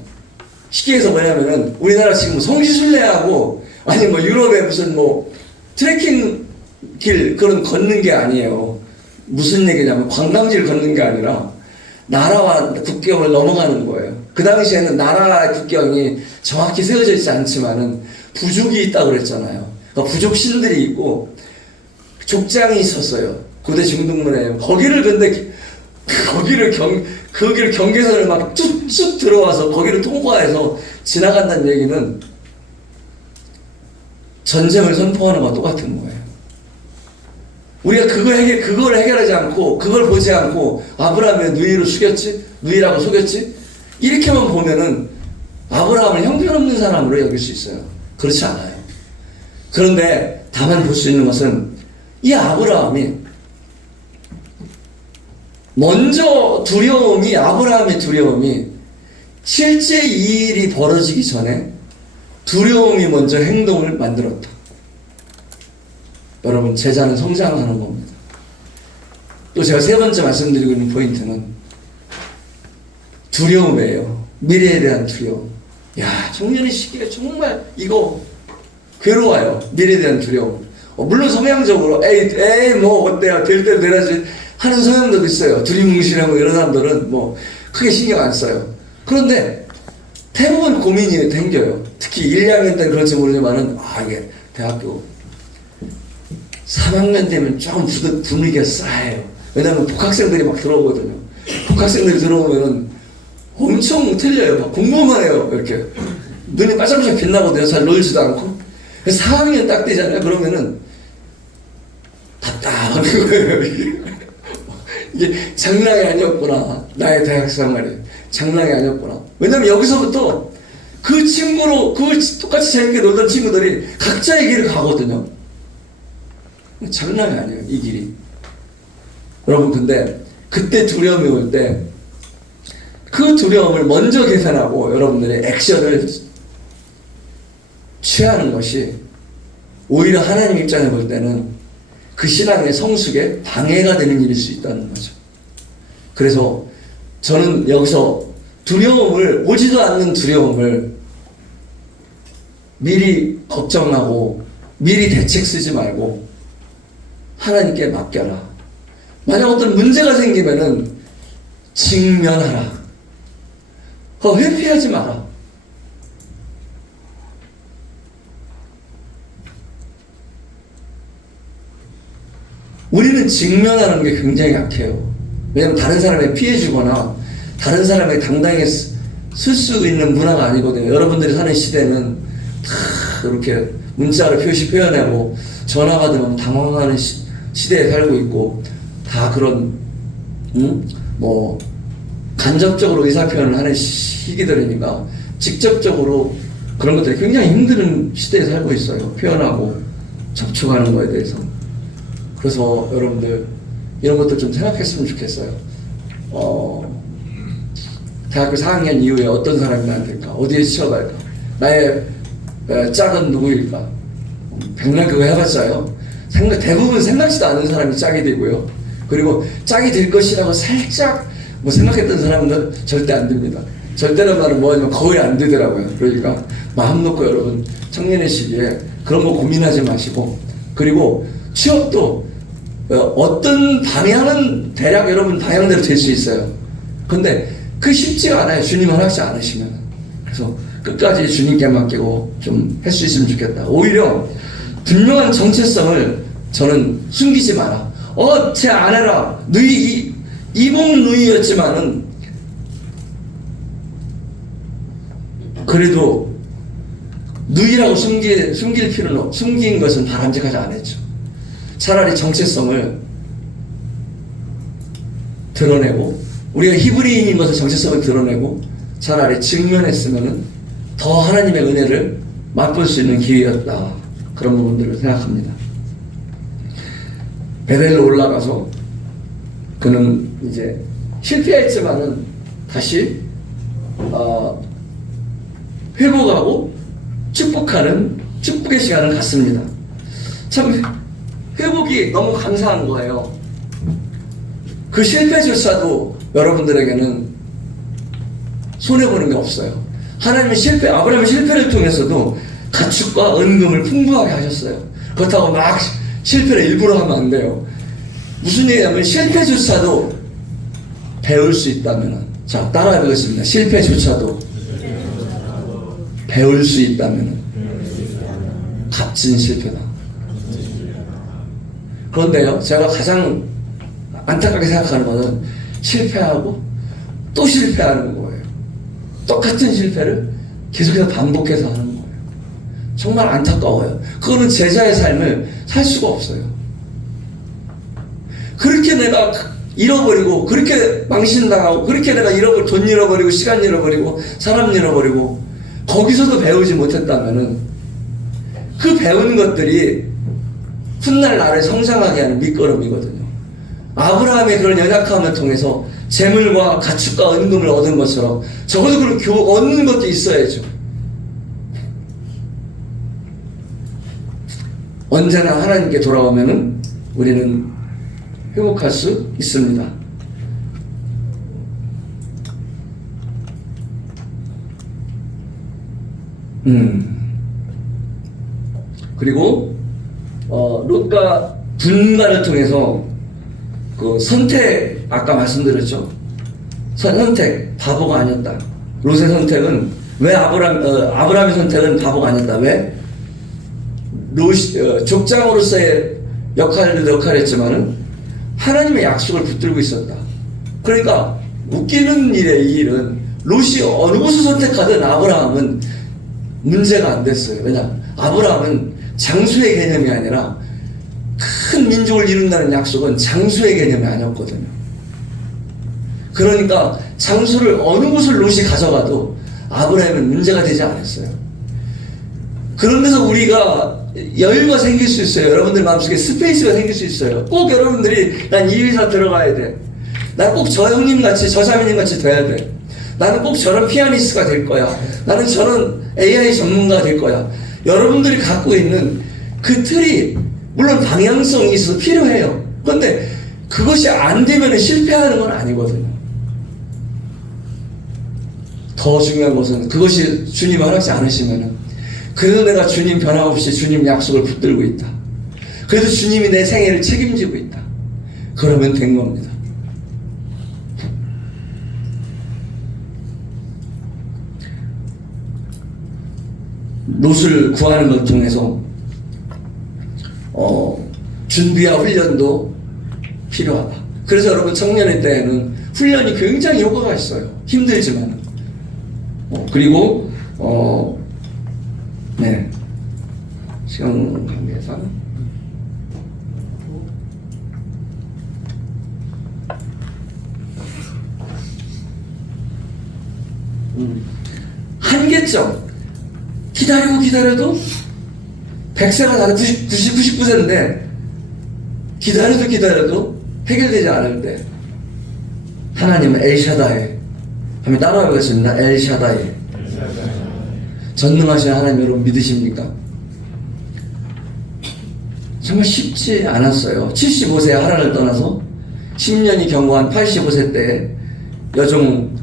쉽게 해서 뭐냐면은 우리나라 지금 성지순례하고 아니 뭐 유럽에 무슨 뭐 트레킹 길 그런 걷는 게 아니에요. 무슨 얘기냐면 관광지를 걷는 게 아니라 나라와 국경을 넘어가는 거예요. 그 당시에는 나라 국경이 정확히 세워져 있지 않지만은 부족이 있다고 그랬잖아요. 그러니까 부족 신들이 있고 족장이 있었어요. 고대 중동문에. 거기를 근데 거기를 경계선을 막 쭉쭉 들어와서 거기를 통과해서 지나간다는 얘기는 전쟁을 선포하는 것과 똑같은 거예요. 우리가 그걸 해결하지 않고, 그걸 보지 않고, 아브라함의 누이로 속였지? 누이라고 속였지? 이렇게만 보면은, 아브라함을 형편없는 사람으로 여길 수 있어요. 그렇지 않아요. 그런데, 다만 볼 수 있는 것은, 이 아브라함이, 먼저 아브라함의 두려움이, 실제 이 일이 벌어지기 전에, 두려움이 먼저 행동을 만들었다. 여러분, 제자는 성장하는 겁니다. 또 제가 세 번째 말씀드리고 있는 포인트는 두려움이에요. 미래에 대한 두려움. 야, 청년의 시기에 정말 이거 괴로워요. 미래에 대한 두려움. 물론 성향적으로 에이 뭐 어때요? 될 대로 되라지 하는 성향도 있어요. 두리뭉실하고 이런 사람들은 뭐 크게 신경 안 써요. 그런데 대부분 고민이 생겨요. 특히 1, 2학년 때는 그런지 모르지만은 이게 대학교 3학년 되면 조금 분위기가 싸해요. 왜냐면 복학생들이 막 들어오거든요. 복학생들이 들어오면은 엄청 틀려요. 막 공부만 해요. 이렇게. 눈이 반짝반짝 빛나거든요. 잘 놀지도 않고. 그래서 4학년 딱 되잖아요. 그러면은 답답한 거예요. 이게 장난이 아니었구나. 나의 대학 생활이. 장난이 아니었구나. 왜냐면 여기서부터 그 친구로, 똑같이 재밌게 놀던 친구들이 각자의 길을 가거든요. 장난이 아니에요, 이 길이. 여러분, 근데 그때 두려움이 올 때 그 두려움을 먼저 계산하고 여러분들의 액션을 취하는 것이 오히려 하나님 입장에 볼 때는 그 신앙의 성숙에 방해가 되는 일일 수 있다는 거죠. 그래서 저는 여기서 오지도 않는 두려움을 미리 걱정하고 미리 대책 쓰지 말고 하나님께 맡겨라. 만약 어떤 문제가 생기면은 직면하라. 회피하지 마라. 우리는 직면하는 게 굉장히 약해요. 왜냐면 다른 사람에 피해주거나 다른 사람에 당당하게 쓸 수 있는 문화가 아니거든요. 여러분들이 사는 시대는 다 이렇게 문자로 표현하고 전화가 들어오면 당황하는 시대에 살고 있고, 다 그런 뭐 간접적으로 의사표현을 하는 시기들이니까 직접적으로 그런 것들이 굉장히 힘든 시대에 살고 있어요. 표현하고 접촉하는 거에 대해서. 그래서 여러분들 이런 것들 좀 생각했으면 좋겠어요. 대학교 4학년 이후에 어떤 사람이 나한테일까? 어디에 치워갈까? 나의 짝은 누구일까? 백날 그거 해봤자요. 대부분 생각지도 않은 사람이 짝이 되고요. 그리고 짝이 될 것이라고 살짝 뭐 생각했던 사람은 절대 안 됩니다. 절대란 말은 뭐냐면 거의 안 되더라고요. 그러니까 마음 놓고 여러분 청년의 시기에 그런 거 고민하지 마시고, 그리고 취업도 어떤 방향은 대략 여러분 방향대로 될 수 있어요. 근데 그 쉽지가 않아요. 주님을 하지 않으시면. 그래서 끝까지 주님께 맡기고 좀 할 수 있으면 좋겠다. 오히려 분명한 정체성을 저는 숨기지 마라. 제 아내라 이봉 누이였지만은 그래도 누이라고 숨긴 것은 바람직하지 않았죠. 차라리 정체성을 드러내고, 우리가 히브리인인 것을 정체성을 드러내고 차라리 직면했으면은 더 하나님의 은혜를 맛볼 수 있는 기회였다. 그런 부분들을 생각합니다. 베델로 올라가서 그는 이제 실패했지만은 다시 회복하고 축복하는 축복의 시간을 갖습니다. 참 회복이 너무 감사한 거예요. 그 실패조차도 여러분들에게는 손해보는 게 없어요. 하나님은 아브라함의 실패를 통해서도 가축과 은금을 풍부하게 하셨어요. 그렇다고 막 실패를 일부러 하면 안 돼요. 무슨 얘기냐면 실패조차도 배울 수 있다면, 자 따라해 보겠습니다. 실패조차도 배울 수 있다면 값진 실패다. 그런데요, 제가 가장 안타깝게 생각하는 것은 실패하고 또 실패하는 거예요. 똑같은 실패를 계속해서 반복해서 하는 거예요. 정말 안타까워요. 그거는 제자의 삶을 살 수가 없어요. 그렇게 내가 잃어버리고, 그렇게 망신당하고, 그렇게 내가 돈 잃어버리고, 시간 잃어버리고, 사람 잃어버리고, 거기서도 배우지 못했다면은 그 배운 것들이 훗날 나를 성장하게 하는 밑거름이거든요. 아브라함의 그런 연약함을 통해서 재물과 가축과 은금을 얻은 것처럼 적어도 그런 얻는 것도 있어야죠. 언제나 하나님께 돌아오면은 우리는 회복할 수 있습니다. 그리고 롯과 분가를 통해서 그 선택, 아까 말씀드렸죠. 선택, 바보가 아니었다. 롯의 선택은 왜 아브라함의 선택은 바보가 아니었다. 왜? 롯이 족장으로서의 역할도 역할했지만은 하나님의 약속을 붙들고 있었다. 그러니까 웃기는 일에 이 일은 롯이 어느 곳을 선택하든 아브라함은 문제가 안 됐어요. 왜냐? 아브라함은 장수의 개념이 아니라 큰 민족을 이룬다는 약속은 장수의 개념이 아니었거든요. 그러니까 장수를 어느 곳을 롯이 가져가도 아브라함은 문제가 되지 않았어요. 그러면서 우리가 여유가 생길 수 있어요. 여러분들 마음속에 스페이스가 생길 수 있어요. 꼭 여러분들이 난 이 회사 들어가야 돼. 난 꼭 저 형님 같이, 저 자매님 같이 돼야 돼. 나는 꼭 저런 피아니스트가 될 거야. 나는 저런 AI 전문가가 될 거야. 여러분들이 갖고 있는 그 틀이 물론 방향성이 있어서 필요해요. 그런데 그것이 안 되면 실패하는 건 아니거든요. 더 중요한 것은 그것이 주님이 허락지 않으시면은 그래도 내가 주님 변함없이 주님 약속을 붙들고 있다. 그래도 주님이 내 생애를 책임지고 있다. 그러면 된 겁니다. 롯을 구하는 것 통해서 준비와 훈련도 필요하다. 그래서 여러분 청년의 때에는 훈련이 굉장히 효과가 있어요. 힘들지만 그리고 네, 시간 관계상 한계점. 기다려도 100세가 나는 99세인데 기다려도 해결되지 않을 때 하나님은 엘샤다이, 한번 따라해보겠습니다. 엘샤다이. 전능하신 하나님 여러분 믿으십니까? 정말 쉽지 않았어요. 75세에 하나님을 떠나서 10년이 경과한 85세 때 여종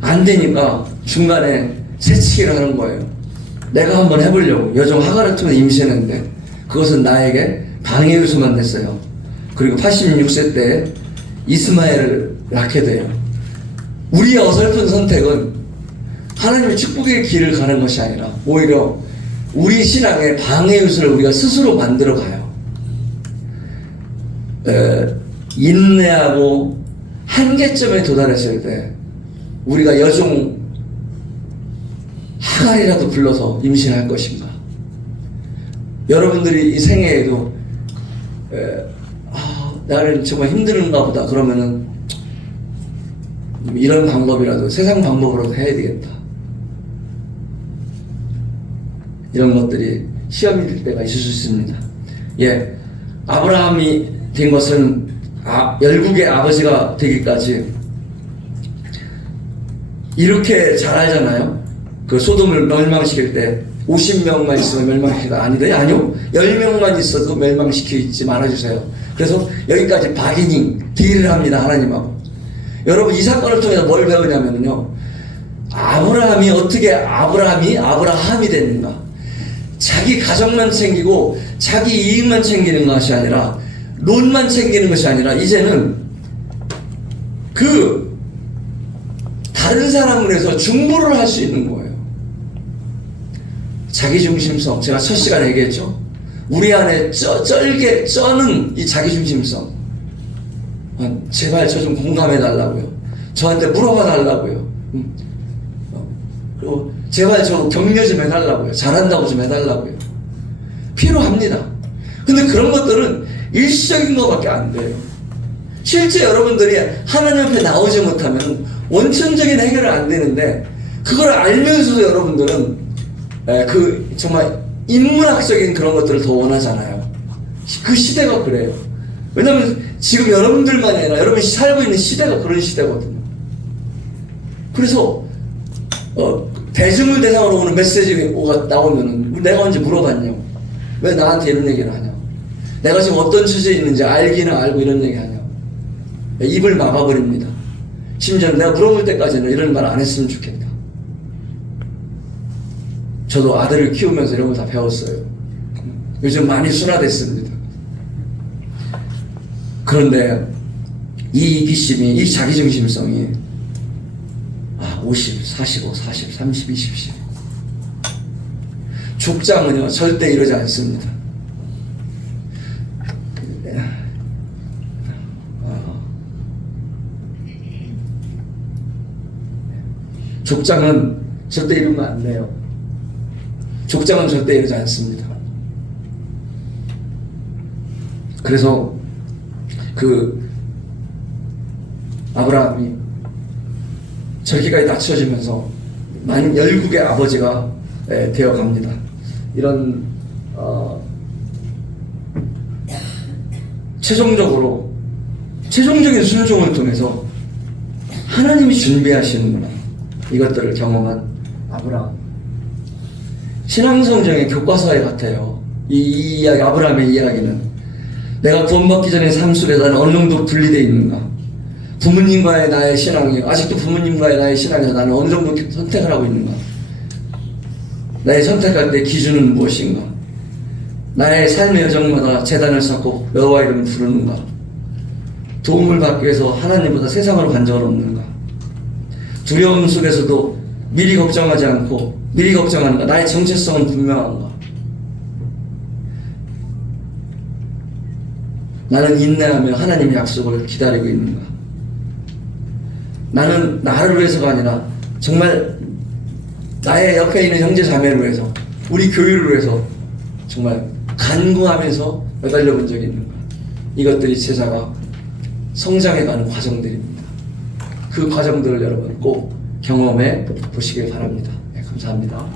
안 되니까 중간에 새치기를 하는 거예요. 내가 한번 해보려고. 여종 하가를 통해 임신했는데 그것은 나에게 방해 요소만 됐어요. 그리고 86세 때 이스마엘을 낳게 돼요. 우리의 어설픈 선택은 하나님의 축복의 길을 가는 것이 아니라 오히려 우리 신앙의 방해 요소를 우리가 스스로 만들어 가요. 인내하고 한계점에 도달했을 때 우리가 여종 하갈이라도 불러서 임신할 것인가? 여러분들이 이 생애에도 나를 정말 힘드는가 보다 그러면은 이런 방법이라도 세상 방법으로도 해야 되겠다. 이런 것들이 시험이 될 때가 있을 수 있습니다. 예, 아브라함이 된 것은 열국의 아버지가 되기까지 이렇게 잘 알잖아요. 그 소돔을 멸망시킬 때 50명만 있으면 멸망시키다 아니요 10명만 있어도 멸망시키지 말아주세요. 그래서 여기까지 바기닝 딜을 합니다. 하나님하고. 여러분 이 사건을 통해서 뭘 배우냐면요, 아브라함이 어떻게 아브라함이 됐는가. 자기 가정만 챙기고 자기 이익만 챙기는 것이 아니라, 롯만 챙기는 것이 아니라 이제는 그 다른 사람을 해서 중보를 할 수 있는 거예요. 자기중심성, 제가 첫 시간에 얘기했죠. 우리 안에 쩌는 이 자기중심성, 제발 저 좀 공감해 달라고요. 저한테 물어봐 달라고요. 그리고 제발 저 격려 좀 해달라고요. 잘한다고 좀 해달라고요. 필요합니다. 근데 그런 것들은 일시적인 것밖에 안 돼요. 실제 여러분들이 하나님 앞에 나오지 못하면 원천적인 해결은 안 되는데, 그걸 알면서도 여러분들은 그 정말 인문학적인 그런 것들을 더 원하잖아요. 그 시대가 그래요. 왜냐하면 지금 여러분들만이 아니라 여러분이 살고 있는 시대가 그런 시대거든요. 그래서 대중을 대상으로 오는 메시지가 나오면은 내가 언제 물어봤냐, 왜 나한테 이런 얘기를 하냐, 내가 지금 어떤 처지에 있는지 알기나 알고 이런 얘기 하냐, 입을 막아버립니다. 심지어 내가 물어볼 때까지는 이런 말 안 했으면 좋겠다. 저도 아들을 키우면서 이런 거 다 배웠어요. 요즘 많이 순화됐습니다. 그런데 이 이기심이, 이 자기중심성이 50, 45, 40, 30, 20, 10. 족장은요 절대 이러지 않습니다. 족장은 절대 이러면 안 돼요. 족장은 절대 이러지 않습니다. 그래서 그 아브라함이 저기까지 낮춰지면서 열국의 아버지가 되어갑니다. 이런 최종적인 순종을 통해서 하나님이 준비하시는구나, 이것들을 경험한 아브라함. 신앙성경의 교과서에 같아요. 이 이야기, 아브라함의 이야기는. 내가 구원받기 전의 삶 속에 나는 어느 정도 분리되어 있는가, 부모님과의 나의 신앙이, 아직도 부모님과의 나의 신앙에서 나는 어느 정도 선택을 하고 있는가, 나의 선택할 때 기준은 무엇인가, 나의 삶의 여정마다 제단을 쌓고 여호와 이름을 부르는가, 도움을 받기 위해서 하나님보다 세상으로 간절을 없는가, 두려움 속에서도 미리 걱정하지 않고 미리 걱정하는가, 나의 정체성은 분명한가, 나는 인내하며 하나님의 약속을 기다리고 있는가, 나는 나를 위해서가 아니라 정말 나의 옆에 있는 형제 자매를 위해서, 우리 교회를 위해서 정말 간구하면서 매달려 본 적이 있는가. 이것들이 제자가 성장해가는 과정들입니다. 그 과정들을 여러분 꼭 경험해 보시길 바랍니다. 네, 감사합니다.